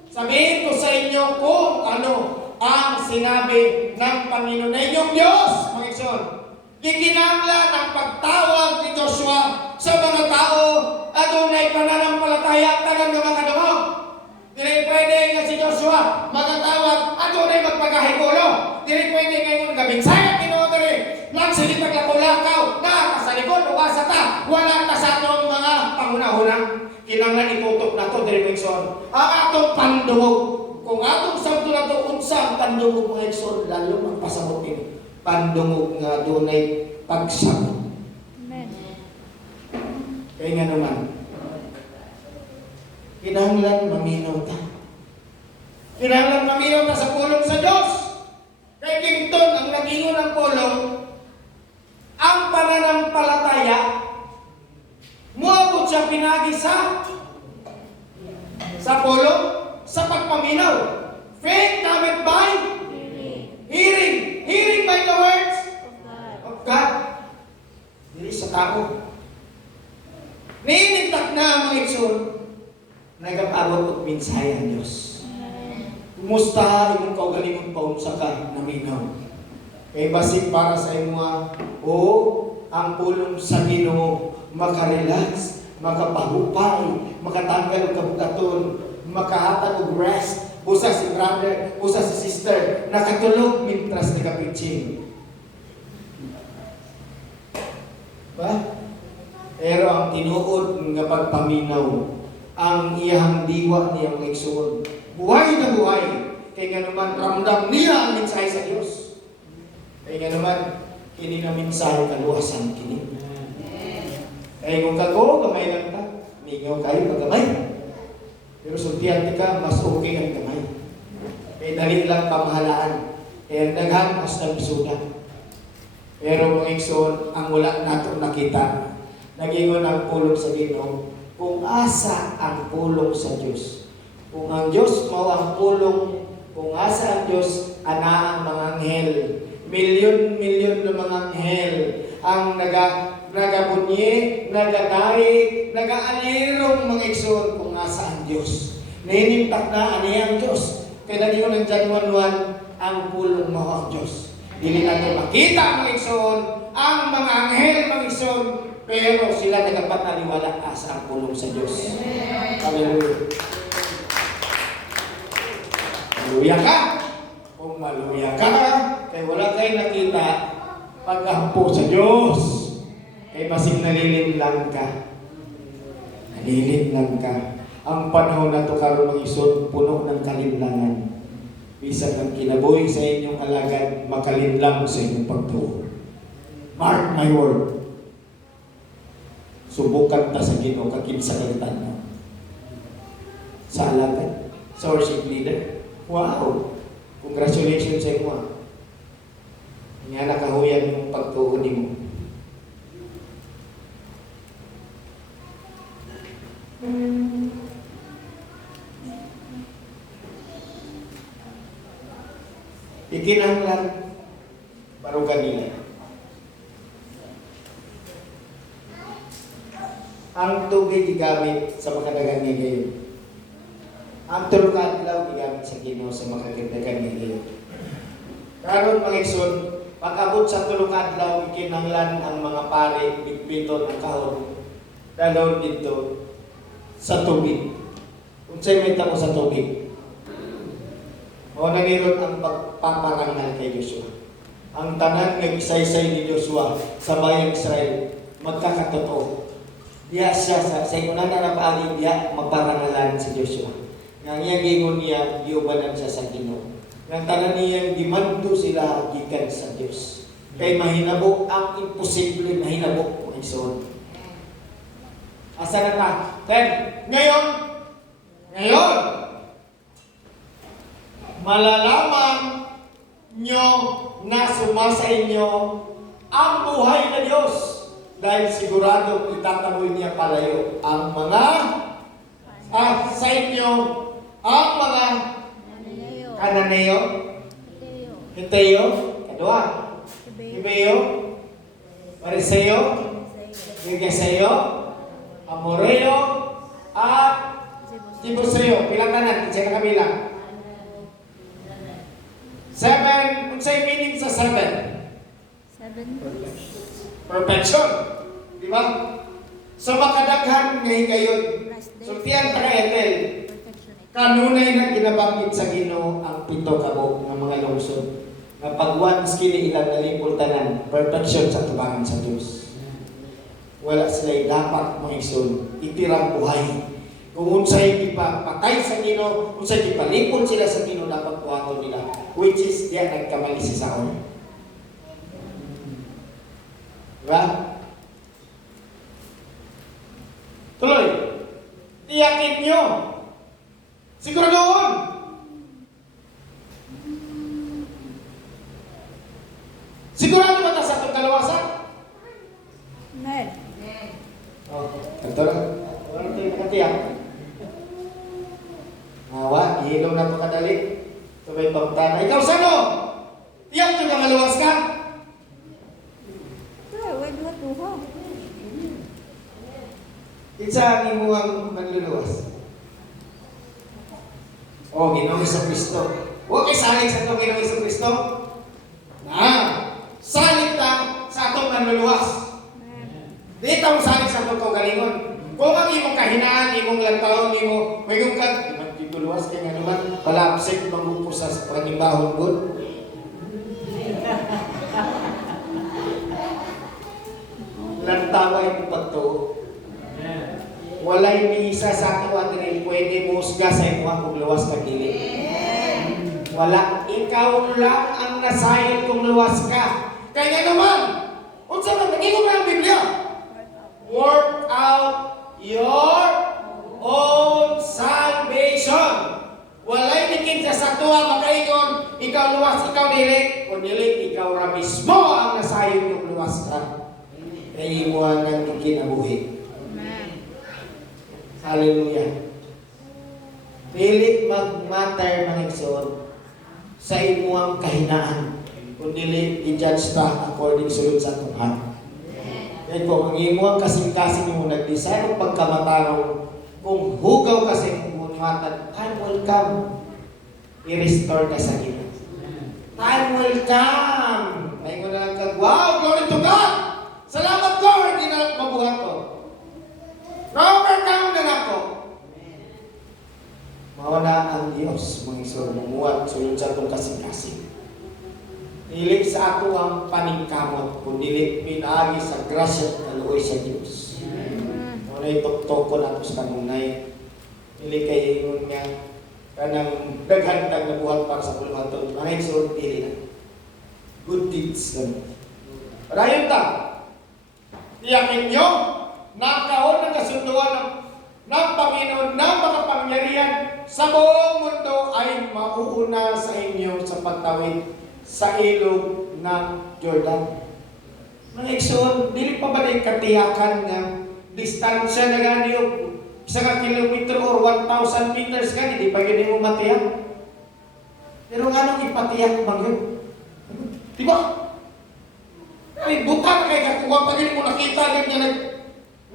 Sabihin ko sa inyo kung ano ang sinabi ng Panginoon na inyong Diyos, mga igsoon. Gikinanglan ang pagtawag ni Joshua sa mga tao adunay pananampalataya tanan nga mga dumog. Dili pwede nga si Joshua magatawag adunay magpagahigulo. Dili pwede ngayon gabinsaya Ginoo diri. Lang sige paglakaw-lakaw na sa likod o sa ta wala ta sa atong mga pangunahuna. Kinanglan itutok nato diri mga igsoon. Ang atong pandungog. Kung atong sabto nato unsa ang pandungog mga igsoon lalo magpasabot ini. Pandungog nga dunay pagsabot. Amen. Kaya nga naman, kinahanglan maminaw ta. Kinahanglan maminaw ta sa pulong sa Diyos. Kay Kington ang nagingon ng pulong, ang pananampalataya, muabot siya pinagi sa pulong, sa pagpaminaw. Faith cometh by hearing. Hearing by the words of God. Dili sa tao. Ninintak na mga igsoon, nagapabot at minsay ang Diyos. Kumusta imong kaugalingon pa sa ka naminaw. Kay basig para sa imo ang pulong sa Ginoo makarelax, makapahupay, makatanggal og kabugaton, makahatag og rest. Usa si brother, usa si sister, nakatulog mintras nagka-preaching. Ba? Pero ang tinuod nga pagpaminaw, ang iyang diwa niyang igsoon. Buhay na buhay. Kaya nga naman, ramdam niya ang mensahe sa Diyos. Kaya nga naman, kini na mensahe kaluwasan kini. Kaya kung kago, gamay lang ka. Mingaw kayo paggamay. Pero sultihan ka, mas okay ang gamay. Kaya dali lang pamahalaan. Kaya daghan mas nabisuda. Pero mga igsoon, ang wala nato nakita, nagingon ang pulong sa Ginoo, kung asa ang pulong sa Diyos. Kung ang Diyos mao ang pulong, kung asa ang Diyos, ana ang mga anghel. Milyon-milyon na mga anghel ang nagabunyi, nagadaig, nagaalirong mga igsoon kung asa ang Diyos. Nainimtak na ani ang Diyos. Kaya nagingon ng John 1:1, ang pulong mao ang Diyos. Dili natin makita mga igsoon, ang mga anghel mga igsoon, pero sila nagapataliwala sa ang pulong sa Diyos. Hallelujah. Maluya ka. Kung maluya ka, kaya wala kayo nakita, pag-ampo sa Diyos. Kaya basig nalilim lang ka. Nalilim lang ka. Ang panahon na ito karon mga igsoon, puno ng kalinlangan. Bisag ang kinabuhi sa inyong alagad, makalinlang sa inyong pagtuo. Mark my word. Subukan ta sa Ginoo kakinsa kalitan na. Sa alagad, sa worship leader. Wow! Congratulations sa inyo. Nga nakahuyan yung pagtuo nimo. Ikinahanglan barugan nila. Ang tubig igamit sa makadagan nga gayon. Ang tulong adlaw igamit sa Ginoo sa makadagdagan nga gayon. Karon mga igsoon, pag-abot sa tulong adlaw ikinahanglan ang mga pare bigbiton ang kahon dalon dito sa tubig. Unsay may tamo sa tubig? Mao na niron ang pagpaparangal kay Joshua. Ang tanan nga gisaysay ni Joshua sa bayang Israel magkakatotoo. Diya siya sa una na napaagi diya magparangalan si Joshua. Nga iya gingon niya giubanan siya sa Ginoo. Nga tanan niyang gimando sila gikan sa Dios. Kay mahinabo ang imposible mahinabo ang igsoon. Asa na ta? Ngayon malalaman nyo na sumasa inyo ang buhay na Diyos dahil sigurado itataboy niya palayo ang mga sa inyo ang mga Kananeo, Hiteo, Kadua, Hibeo, Pariseo, Gigaseo, Amoreo, at Jebuseo. Pilang tanan, isa na kabilang. 7, unsay meaning sa 7? 7. Perfection. Di ba? So makadaghan nga higayon. Sultian ta kay Etel. Kanunay na ginabanggit sa Ginoo ang 7 kabog ng mga lungsod. Nga pag once kini ilang nalipol tanan, perfection sa tubangan sa Dios. Wala sila dapat mga igsoon itirang buhay. Kung unsay ipapatay sa Ginoo, unsay ipalipol sila sa Ginoo dapat buhaton nila. Which is diyan nagkamali si Saul. Diba? Tuloy. Tiyakin nyo. Siguradoon. Sigurado ba ta sa itong kalawasan? Amen. Oh, ito na. Wala tayo nakatiyak. Awa, ihilom na ito kadali. Ito may pagtana. Ikaw sano? Tiyak nyo na maluwas ka? Wait, what to have? Itsa ang imuhang manluluwas. O, Ginoong Kristo. Huwag kay salig sa itong Ginoong Kristo. Salig ta sa itong manluluwas. Di taong salig sa itong kaugalingon. Kung ang imong kahinaan, imong lantaon, may imong kag, di man tituluwas kaya nga naman, palapsik mangupos sa pangimbahon good. Lantawa yung pagto. Walay ni isa sa ato at pwede musga sa imuha kung luwas ka gilid. Wala. Ikaw lang ang nasayod kung luwas ka. Kaya naman, unsa man naging mo ang Biblia? Work out your own salvation. Walay nikin sa tuwa makaingon, ikaw luwas, ikaw dili. Kung dili, ikaw ra mismo ang nasayod kung luwas ka. Kaya mo ang kinabuhi. Hallelujah. Dili mag-matter mga igsoon sa imuang kahinaan. Kung dili, i-judge ta according sulod sa Tuhan. Kaya kung ang imuang kasing-kasing mo nag-design ng pagkamatarong, kung hugaw kasi kung matan, time will come. I-restore ka sa Ginoo. Time will come. May mo na lang wow, glory to God! Salamat Lord, di na mabuhat ko. Overcome na ako. Mauna ang Diyos, mga igsoon, mumuhat sulod sa itong kasing-kasing. Dili sa ato ang paningkamot, kung dili pinaagi sa grasya na luoy sa Diyos. Mauna itok-tok ko na ito sa kanunay. Dili kayo yun nga, kanang daghantag na buhat para sa puluhaton. Mga igsoon, dili na. Good deeds lang. Parayon ta, tiyakin nyo, nakaon ng kasunduan ng Panginoon na makapangyarihan sa buong mundo ay mauuna sa inyo sa pagtawid sa ilog ng Jordan. Mga igsoon, dili pa ba rin katiyakan nga distansya na gani yung 1 kilometer or 1,000 meters gani, di pa yun mo matiyak? Pero nga nung ipatiyak bang yun? Di ba? Ay, buta kay kakuha pa rin mo nakita rin niya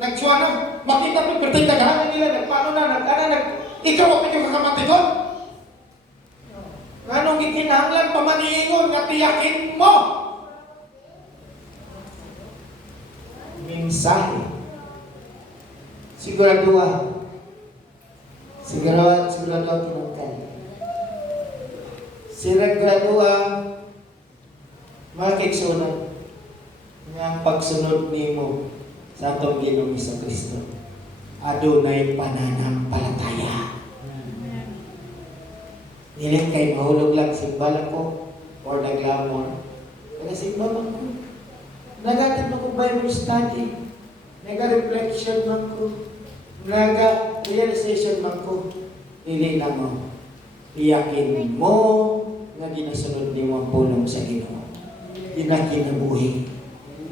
nagsuano. Makita mo, pertay naghahanan nila, nagpaano na, ikaw ang medyo kakamati doon. Nga nung ikinahanglan pamaniingon, nga tiyakin mo. Mensahe. Sigurado tinungkal. Sigurado mga kaigsunan nga ang pagsunod nimo sa atong Ginoong Kristo adunay pananampalataya. Dili kay mahulog lang simbalan ko or naglamon. Kaya simbalan ko. Nagatid mo ko Bible study. Naga-reflection man ko. Naga-realization man ko. Dili na mo. Iyakin mo nga ginasunod ni mo ang pulong sa Ginoo. Dinakinabuhi.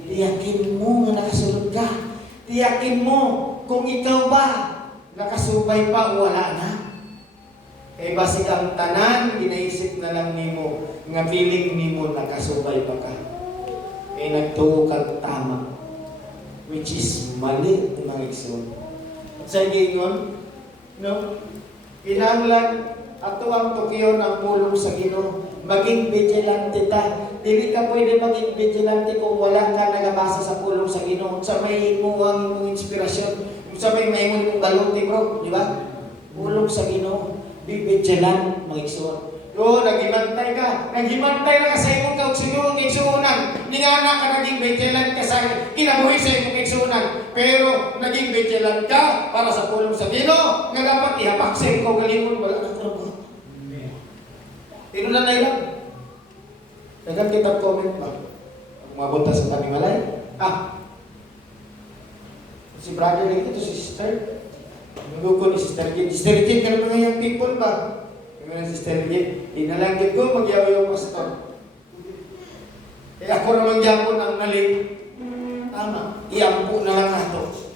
Tiyakin mo nga nakasunod ka. Tiyakin mo kung ikaw ba nakasubay pa o wala na. Kaya basig ang tanan, ginaisip na lang nimo nga feeling nimo nakasubay pa ka. Kaya nagtuo kang tama. Which is mali ng mga igsoon. At sa ingon, no? Kinahanglan ato ang tukyon ang pulong sa Ginoo. Maging vigilante ta. Dili ka pwede maging vigilante kung wala ka nagabasa sa pulong sa Ginoo. Sa may imong inspirasyon, sa may imong galuti, bro, di ba? Pulong sa Ginoo. Be vigilant, mga igsoon. Oo, naghimantay ka. Naghimantay na ka sa imong kaigsuunan. Ningana ka naging vigilant ka sa kinabuhi sa imong kaigsuunan. Pero naging vigilant ka para sa pulong sa Ginoo nga dapat ihapak sa imong kalingon. Wala na trabaho. Tinulan na ilang. Dagan kita comment ba? Umabot sa kami malay. Si brother ito, si sister. Nagugo ni Sister Jane. Sister Jane, karoon mga young people ba? Yung Sister Jane, inalanggit ko, magyaw yung pastor. Eh ako naman gyapon ang naling. Tama, iampo na lang nato.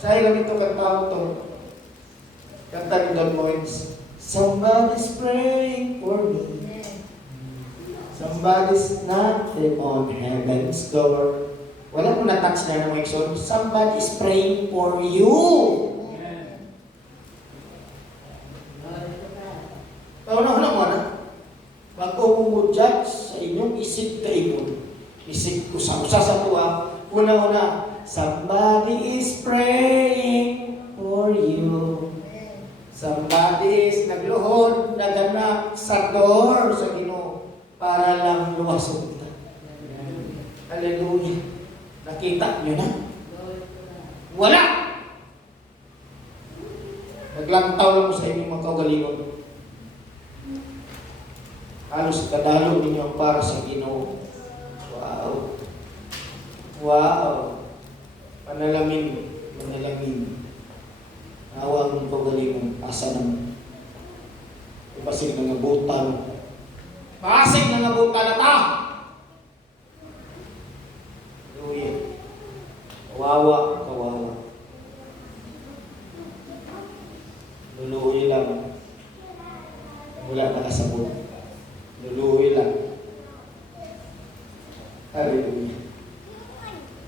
Sa ilang ito kantao to. Kanta ni Don Moines. Somebody's praying for me. Somebody's knocking on heaven's door. Wala mo na-touch na ng mga somebody's praying for you. Taon-taon mo na. Bago mo judge sa inyong isip kayo. Isip ko sa usa sa tuwa. Una-una, somebody is praying for you. Somebody is nagluhod, naganap sa door sa Ginoo para lang luwasog ta. Hallelujah. Nakita nyo na? Wala! Naglantaw lang sa inyong mga kaugalingon. Halos kadalo ninyo para sa Ginoo. Wow! Wow! Panalamin. Awang kaugalingon. Asa naman. Pasig na ngabutan. Pasig na ngabutan na ta! Hallelujah. Kawawa. Luluoy lang. Wala nakasabot. Luluoy lang. Hallelujah.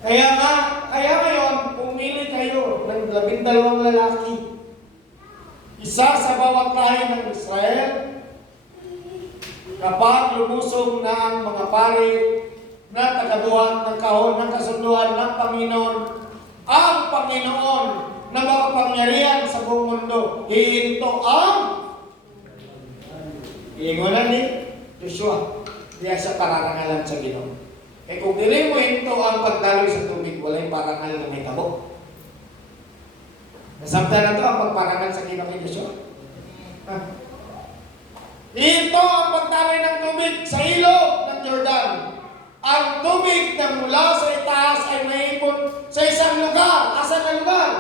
Kaya ngayon, pumili kayo ng 12 lalaki. Isa sa bawat lahi ng Israel. Kapag lumusong na ang mga pari na tagabuhat ng kahon ng kasunduan ng Panginoon, ang Panginoon na makapangyarihan sa buong mundo, hihinto ang iingunan ni Joshua diya sa parangalan sa Ginoo. Eh kung dili mo hinto ang pagdaloy sa tubig, walay parangal na may tabo. Nasamta na to ang pagparangal sa Ginoo kay Joshua. Hinto ang pagdaloy ng tubig sa ilog ng Jordan. Ang tubig na mula sa itaas ay maipon sa isang lugar. Asan ang lugar?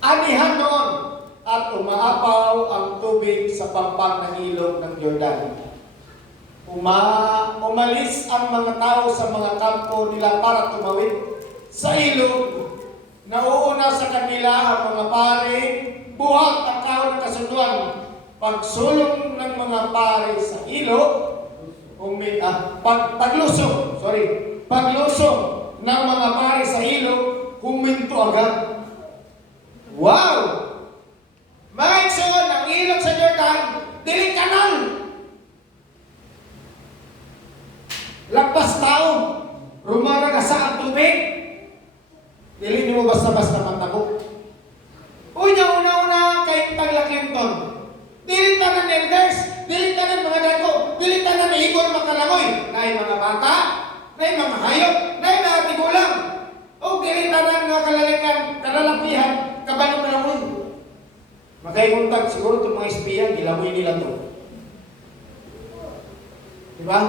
Anihan noon at umaapaw ang tubig sa pampang ng ilog ng Jordan. Umalis ang mga tao sa mga kampo nila para tumawid sa ilog Nauuna sa kanila ang mga pari, buhat ang kahon ng kasunduan. Pagsulong ng mga pari sa hilo, paglusong ng mga pari sa hilo, huminto agad. Wow! Mga igsoon, ang ilog sa Jordan, dili kanal. Lagpas tao, rumara ka sa ang tubig. Dili mo basta-basta matabo. Una-una kay Tagla Clinton. Dili tanan elders, dili tanan mga dago, dili tanan igor makalangoy. Nay mga bata, nay mga hayop, nay mga tigulang. O dili tanan nga kalalikan, kalalapihan, kabalo-balamoy. Makaimuntag siguro itong mga espiya, gilamoy nila to. Diba?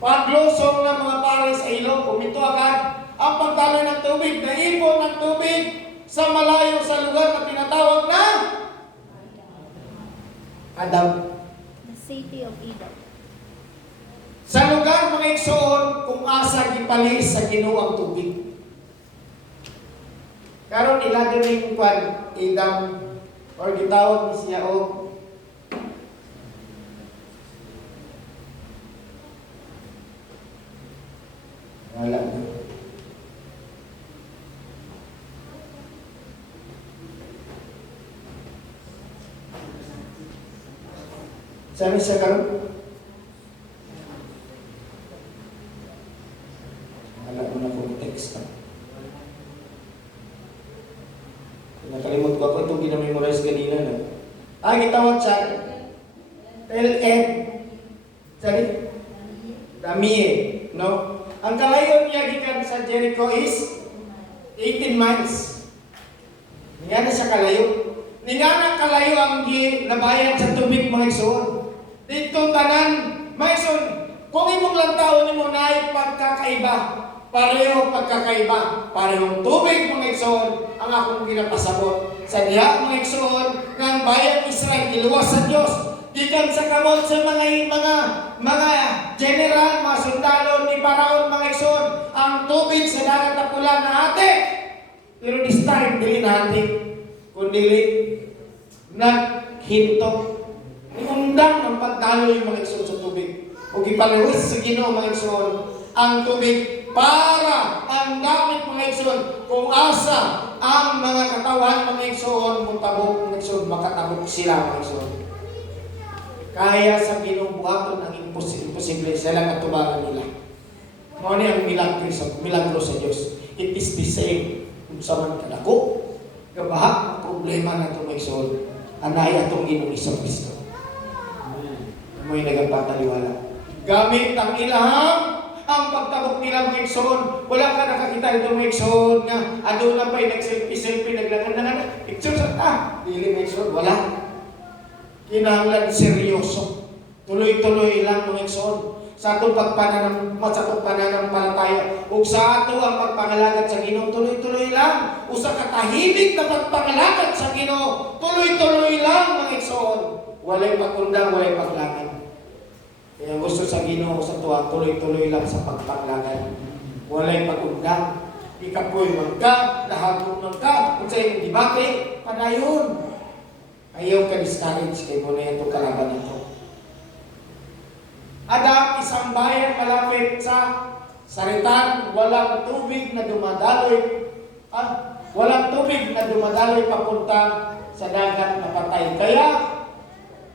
Paglusong ng mga pari sa ilog, umito agad ang pagdaloy ng tubig, naipon ng tubig sa malayo sa lugar na tinatawag na Adam. The city of Edom. Sa lugar mga igsoon, kung asa gipalis sa Ginoo ang tubig. Karon ilado ning kwan Edom or gitawag ni siya og wala na. Saan siya karon? Wala ko na kung text ka. Nakalimot ko ako itong ginamemorize kanina na. Gitawag siya. Tel-Ed. Sorry? Damie. No? Ang kalayo niya gikan sa Jericho is 18 miles. Nga na sa kalayo. Nga na kalayo ang ginabayan sa tubig mga igsoon. Dito tanan, mga igsoon, kung imong lantaon mo na pagkakaiba, pareho pagkakaiba, parehong tubig mga igsoon, ang akong ginapasabot. Sa diha mga igsoon, nga ang bayan Israel iluwas sa Dios. Gikan sa kamot sa mga general, mga sundalo ni Paraon mga igsoon, ang tubig sa dagat na pula na ate. Pero this time, dili na ate. Kundi naghinto. Undang ang pagdaloy mga igsoon sa tubig. O gipalawis sa Ginoo mga igsoon, ang tubig para ang damit mga igsoon, kung asa ang mga katawan mga igsoon, mutabok mga igsoon, makatabok sila mga igsoon. Kaya sa ginubuhaton ang imposible, sila nga tumaran nila. Mao ni ang milagro sa Dios. It is the same kung sa man kadako. Gabaha ang problema na ito may sol. Anay atong Ginoong Kristo. Mo'y nagapataliwala. Gamit ang ilaham ang pagtabok nila mga igsoon. Wala ka nakakita ito mga igsoon nga adun na pa'y nag-selfie, naglangan-langan. Igsoon sa dili mga igsoon, wala. Kinahanglan seryoso. Tuloy-tuloy lang mga igsoon. Sa atong pananampalataya ug sa ato ang pagpangalagad sa Ginoo, tuloy-tuloy lang. Usa ka tahimik na pagpangalagad sa Ginoo, tuloy-tuloy lang mga igsoon. Walay pagkundang, walay paglangan. Kaya gusto sa Ginoo sa tuwa, tuloy-tuloy lang sa pagpangalagad. Walay pagkundang. Ikapoy man ka, lahagod man ka, kung sa iyong dibate, padayon. Ayaw ka discourage kay mo na itong kalaban ito. Adam, isang bayan malapit sa saritan, walang tubig na dumadaloy. Walang tubig na dumadaloy papunta sa dagat na patay. Kaya,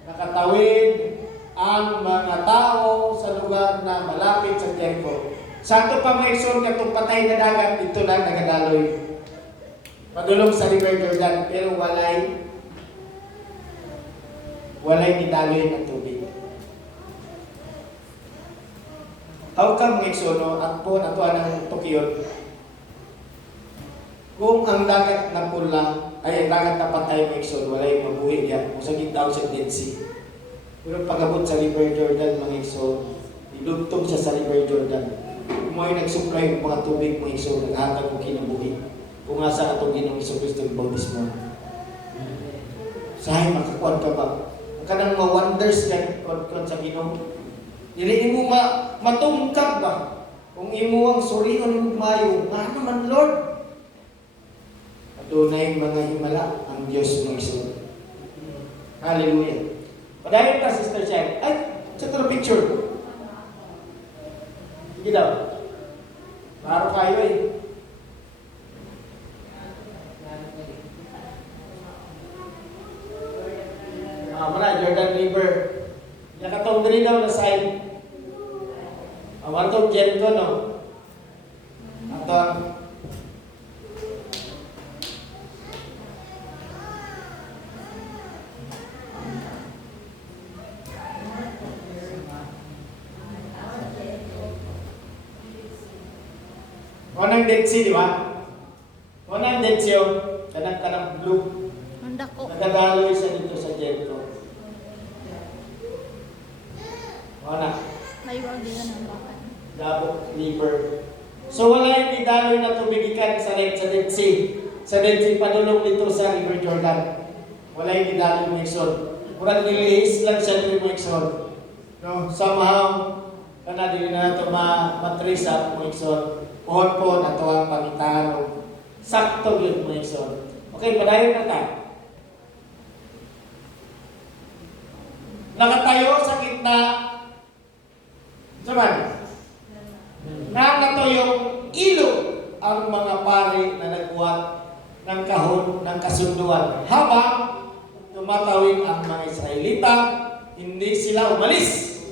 nakatawid ang mga tao sa lugar na malapit sa Jericho. Sa ito pa may ikson katong patay na dagat, dito lang nagadaloy. Padulong sa River Jordan, pero walay nidaloy ng tubig. How come mga igsoon, at po natuan ng Tokyo, kung ang dagat na pula, ay ang dagat na patay mga igsoon, walay mabuhi yan, kung sa gitawag sa Dead Sea. Pero pag-abot sa River Jordan mga igsoon, ilugtong siya sa River Jordan. Kung may nagsupply ng mga tubig mga igsoon, naghatag ng kinabuhi. Kung nga sa atong Ginoong Kristo ng bautismo. Sahay, makakuan ka ba? Ang kanang ma-wonders ka sa Ginoo. Dili mo matungkad ba? Kung imo ang surion ug mayo, nga naman Lord. Adunay mga himala ang Dios mo isod. Hallelujah. Padayon ta Sister Chen. Ay, sa to picture. Sige daw. Paro kayo eh. Mana Jordan River. Nakatong diri daw na side. Awantong Jericho no. Ato Wanang Dead Sea, di ba? Wanang Dead Sea, kanang blue. Ang dako. Nagadaloy sa dito sa Jericho. Wana. May wag din ang bakan. Dabok River. So wala yung idaloy na tubigikan sa Dead Sea. Sa Dead Sea, padulong dito sa River Jordan. Wala yung idaloy mo ikson. Murag nilihis lang siya dito mo ikson. No? Somehow, kana dili na ito matrisa mo ikson. Pohon po na ito ang pangitahan. Sakto yun mo ikson. Okay, padayon na tayo. Nakatayo sa gitna. Saman? Nanato yung ilo ang mga pari na nagbuhat ng kahon ng kasunduan. Habang tumatawid ang mga Israelita, hindi sila umalis.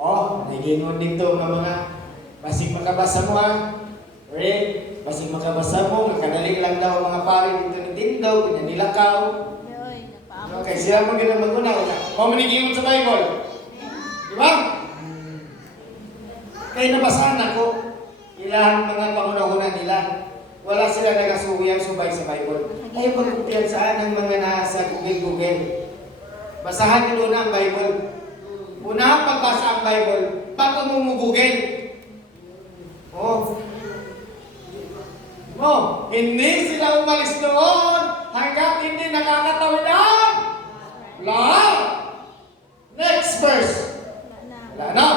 Oh, nagingon dito ng mga basig makabasa mo ha. Red, basig makabasa mo, nakadali lang daw mga pari dito ni Tindaw, pinanilakaw. Yoy, nagpaabot. Okay, sila mo ganun maguna. Mau manigingon sa Bible. Di ba? Kaya nabasahan ako, ilang mga pangunahuna nila, wala sila nagasuyang subay sa Bible. Ayaw pagkumpiyansaan ng mga nasa Google. Basahan nyo na ang Bible. Una pagbasa ang Bible, bago mo Google. Hindi sila umalis doon hanggat hindi nakakatawid ang lahat. Next verse. Wala na.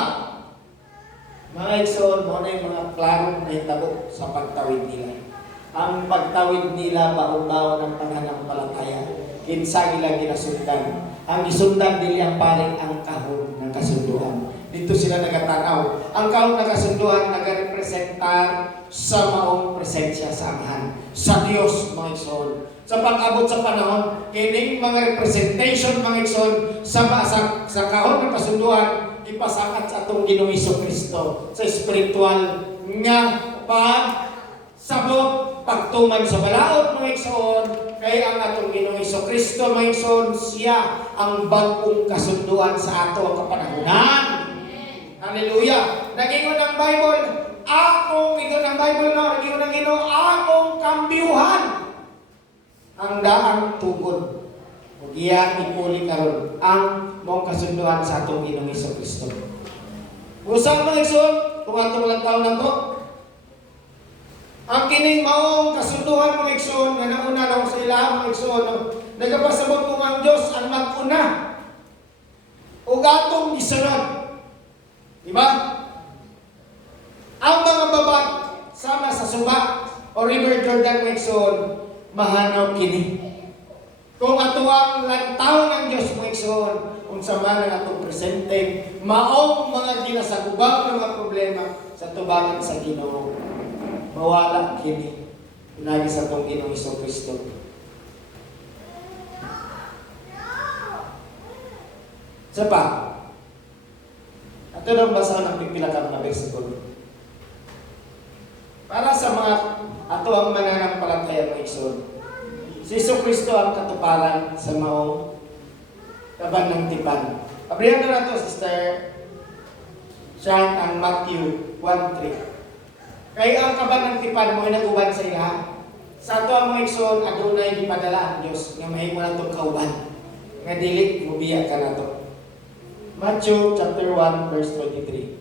Mga igsoon mo na yung mga klarong nahitabo sa pagtawid nila. Ang pagtawid nila baon-baon ng pananampalataya. Kinsa ilang ginasundan. Ang isundan nila ang paring ang kahon ng kasunduan. Dito sila nagatanaw. Ang kahon ng kasunduan nagarepresentar sa maong presensya sa Amahan. Sa Diyos, mga igsoon. Sa pag-abot sa panahon, kining mga representation, mga igsoon, sa kahon ng kasunduan, ipasakat sa atong Ginoong Kristo sa spiritual nga pagsabot, pagtuman sa balaod, mga igsoon, kaya ang atong Ginoong Kristo, mga igsoon, siya ang bagong kasunduan sa ato ang kapanahunan. Hallelujah! Nagingon ang Bible, ingon ang Bible na, nagingon ang Ginoo, akong kambyuhan ang daang tugod. Ug iya ipuli karon ang mong kasunduan sa atong Ginoong Kristo. Usang mga igsoon, kung atong lantaw na to, ang kining maong kasunduan mga igsoon nga nauna lang sa ilaha mga igsoon, nagapasabot kung ang Dios ang mag-una ug atong gisunod. Diba? Ang mga babad sama sa suba o River Jordan mga igsoon, mahanaw kini. Kung ato ang lantaw ng Diyos mga igsoon, kung sama ng atong presente, maong mga ginasagubang ng mga problema sa tubangan sa Ginoo. Mawala kini. Unagi sa atong Ginoong Kristo. Sa pa, ato nang basahan ang pipilakang na bersikulo. Para sa mga ato ang mananampalataya mga igsoon, si Kristo ang katuparan sa maong kaban ng tipan. Abrihan na nato, Sister Sean, ang Matthew 1:3. Kaya ang kaban ng tipan mo ay naguban sa ila. Sa ato ang mga igsoon, adunay gipadala ang Dios nga mahimo natong kauban. Nga dili mo biya ka nato. Matthew chapter 1 verse 23.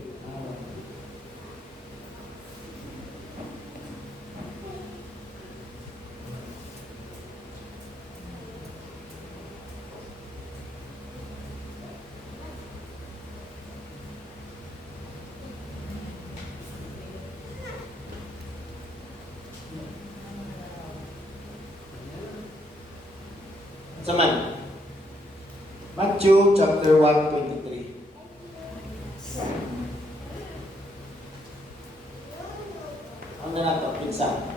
Saman. Matthew chapter 1:23. Ano na ito? Pinsan.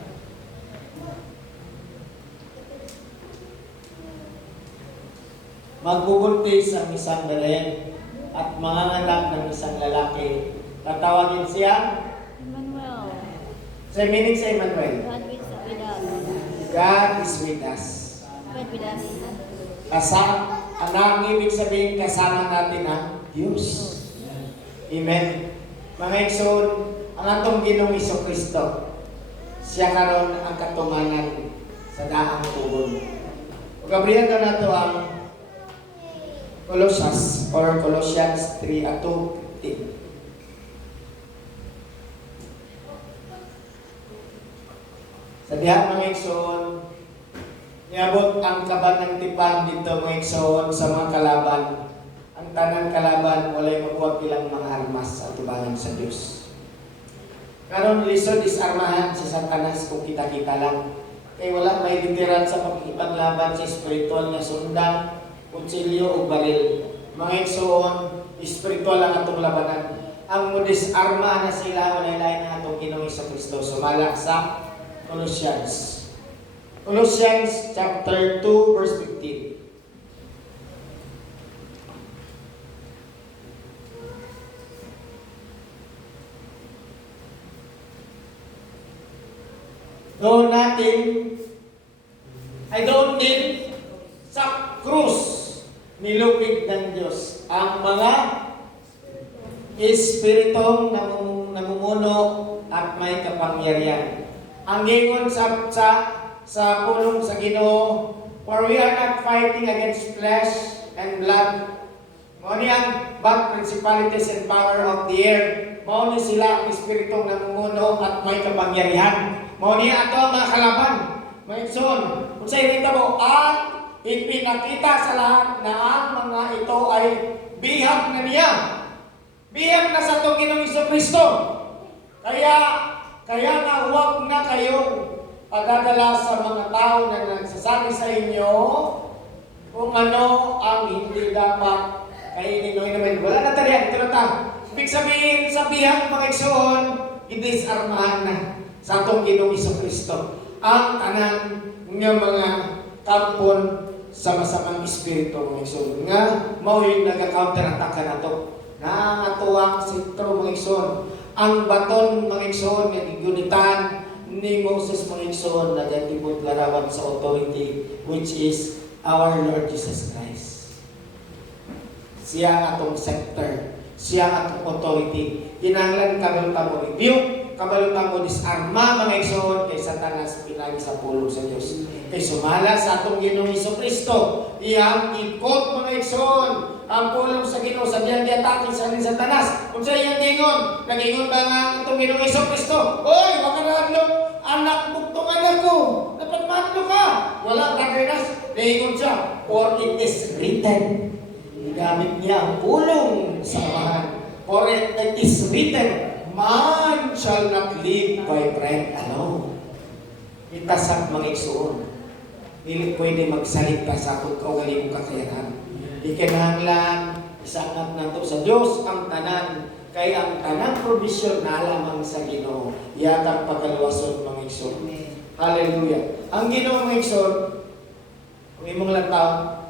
Magbubuntis ang isang beren at manganganak ng isang lalaki. Tatawagin siya. Emmanuel. Sa meaning sa Emmanuel. God with us. God is with us. God with us. Ang ibig sabihin kasama natin ang Diyos. Amen. Mga igsoon, ang atong Ginoong Kristo, siya karon ang katumanan sa daang tugon. Pagabrihan ka na ito ang Colossians 3:15. Sa diha mga igsoon, niabot ang kaban ng tipan dito mga igsoon sa mga kalaban. Ang tanang kalaban, walay makuha ilang mga armas sa tubangan sa Diyos. Karon lisod is armahan sa Satanas kung kita-kita lang. Kaya wala may literal sa pagkipaglaban sa spiritual na sundang, kutsilyo o baril. Mga igsoon, spiritual ang atong labanan. Ang modis arma na sila, walay lain na atong Ginoong Kristo. Sumala sa Colossians. Colossians chapter 2 verse 15. Doon natin ay doon din sa krus nilupig ng Diyos ang mga espiritong namumuno at may kapangyarihan. Ang gingon sa pulong sa Ginoo, for we are not fighting against flesh and blood. Mao ni ang bad principalities and power of the air. Mao ni sila ang espiritong namumuno at may kapangyarihan. Mao ni ato ang mga kalaban. Mga igsoon, kung sa mo, at ipinakita sa lahat na ang mga ito ay bihag na niya. Bihag na sa itong Ginoong Kristo. Kaya nga huwag na kayong pagdadala sa mga tao na nagsasabi sa inyo kung ano ang hindi dapat kainin o inumin. Wala na talihan, ito na ta. Ibig sabihin, sa bihag mga igsoon, i-disarmahan na sa itong Ginoong Kristo ang tanan ng mga kampon sa masamang espiritu mga igsoon. Nga, mauhin nag-counter-attack ka na ito. Nakakatuwang sentro mga igsoon. Ang baton mga igsoon nga gigunitan ni Moses mga igsoon na gatibot larawan sa authority which is our Lord Jesus Christ. Siya ang atong scepter. Siya ang atong authority. Kinahanglan kabalutang mo rebuke, kabalutang mo disarma mga igsoon kay Satanas pinagi sa pulong sa Diyos. Kay sumala sa atong Ginoong Kristo. Iyang ikot mga igsoon ang pulong sa Ginoo sa diyan atake sa ni Satanas. Kung sa iyang gingon, nagingon ba nga itong Ginoong Kristo? Oy, baka nahadlok, anak buktong anak ko. Dapat mahadlok ka. Wala kakinas. Nagingon siya, for it is written. Gamit niya ang pulong sa amahan. For it is written, man shall not live by bread alone. Itasak mga igsoon. Dili pwede magsalita sa akong kaugalingong kakayanan. Ikinahanglan, isangat nato sa Diyos ang tanan, kay ang tanang provision na lamang sa Ginoo. Yatang pagkaluwason mga igsoon. Hallelujah. Ang Ginoo mga igsoon, kung imong lantaw,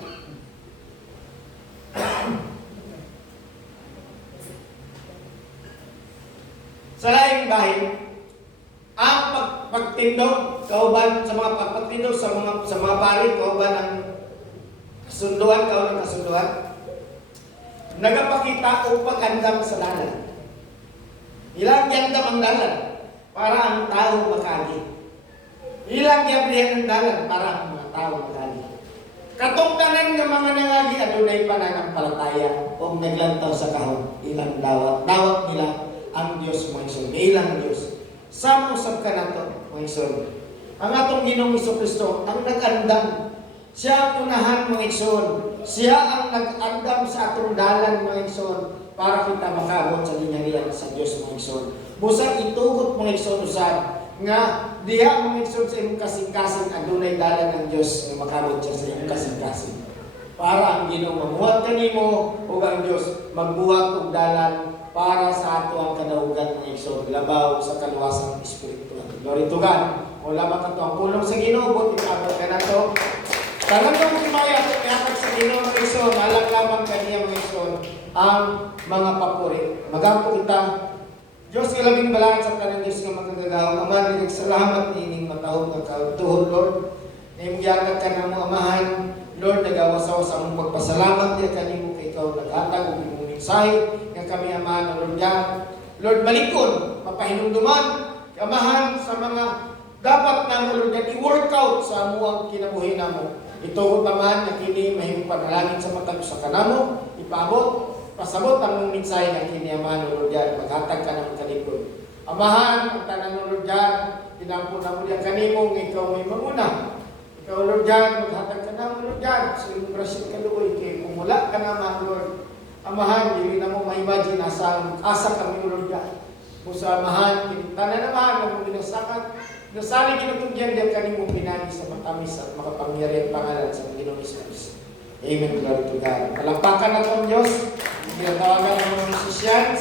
sa laing bahin, ang pagtindog kauban sa mga pagtindog sa mga pari kauban ang kasunduan kauban ng kasunduan nagapakita o pagandam sa dalan. Ilang gandam ang dalan para ang tao makagi. Ilang gabrihan ang dalan para ang mga tao makagi. Katong tanan nga mga nangagi adunay pananampalataya o naglantaw sa kahon. Ilang dawat nila ang Diyos mga igsoon. Ilang Diyos. Samusap ka na ito mga igsoon. Ang atong Ginoong Kristo ang nag-andam. Siya ang unahan mga igsoon. Siya ang nag-andam sa atong dalan mga igsoon para kita makabot sa linyarian sa Diyos mga igsoon. Busa itugot mga igsoon usab nga diha mangigsoon sa imong kasing-kasing adunay dalan ng Dios nga makamot siya sa imong kasing-kasing. Para ang Ginoo mamuhat kanimo ug ang Dios magbuhat og dalan para sa ato ang kadahugan ng igsoon labaw sa kaluwasan ng Espiritu. Glory to God. Wala ba kato ang pulong sa Ginoo buti kaabot ka nato. Tanan tong timaya at ihatag sa Ginoo ng igsoon, alang lamang kaniyang igsoon ang mga papuri. Magampo kita. Diyos ilabing balaan sa tanan Diyos nga magkagagaw. Ama, salamat nining matahog nga kautuhod, Lord. Naimgyatag ka na mo, Amahan. Lord, nagawasaw sa mong pagpasalamat niya kanimo kay ikaw naghatag ug imong mensahe nga kami Amahan, Lord God. Lord, malikod, mapahinumduman, Amahan sa mga dapat na Lord God i-workout sa amuang kinabuhi namo. Ito Amahan na kini mahimong panalangin sa matag sa kanamo, ipaabot, pasabot ang mong mensahe nga kini Amahan, Lord God, maghatag ka ng kalikod. Amahan, ang tanan mo Lord God, tinampo na mo diyan kanimo nga ikaw may manguna. Ikaw, Lord God, maghatag ka na, Lord God, sa iyong grasya kaluoy, kaya kung wala ka naman, Lord, Amahan, hindi na mo ma-imagine asa kami, Lord God. Kung sa Amahan, kinitana naman, ang mong binasakat, nasali kinutugyan diyan kanimo pinagi sa matamis at makapangyarihan pangalan sa Panginoong Hesus. Amen, glory to God. Palampakan na itong Diyos, pinatawagan ng mga musicians,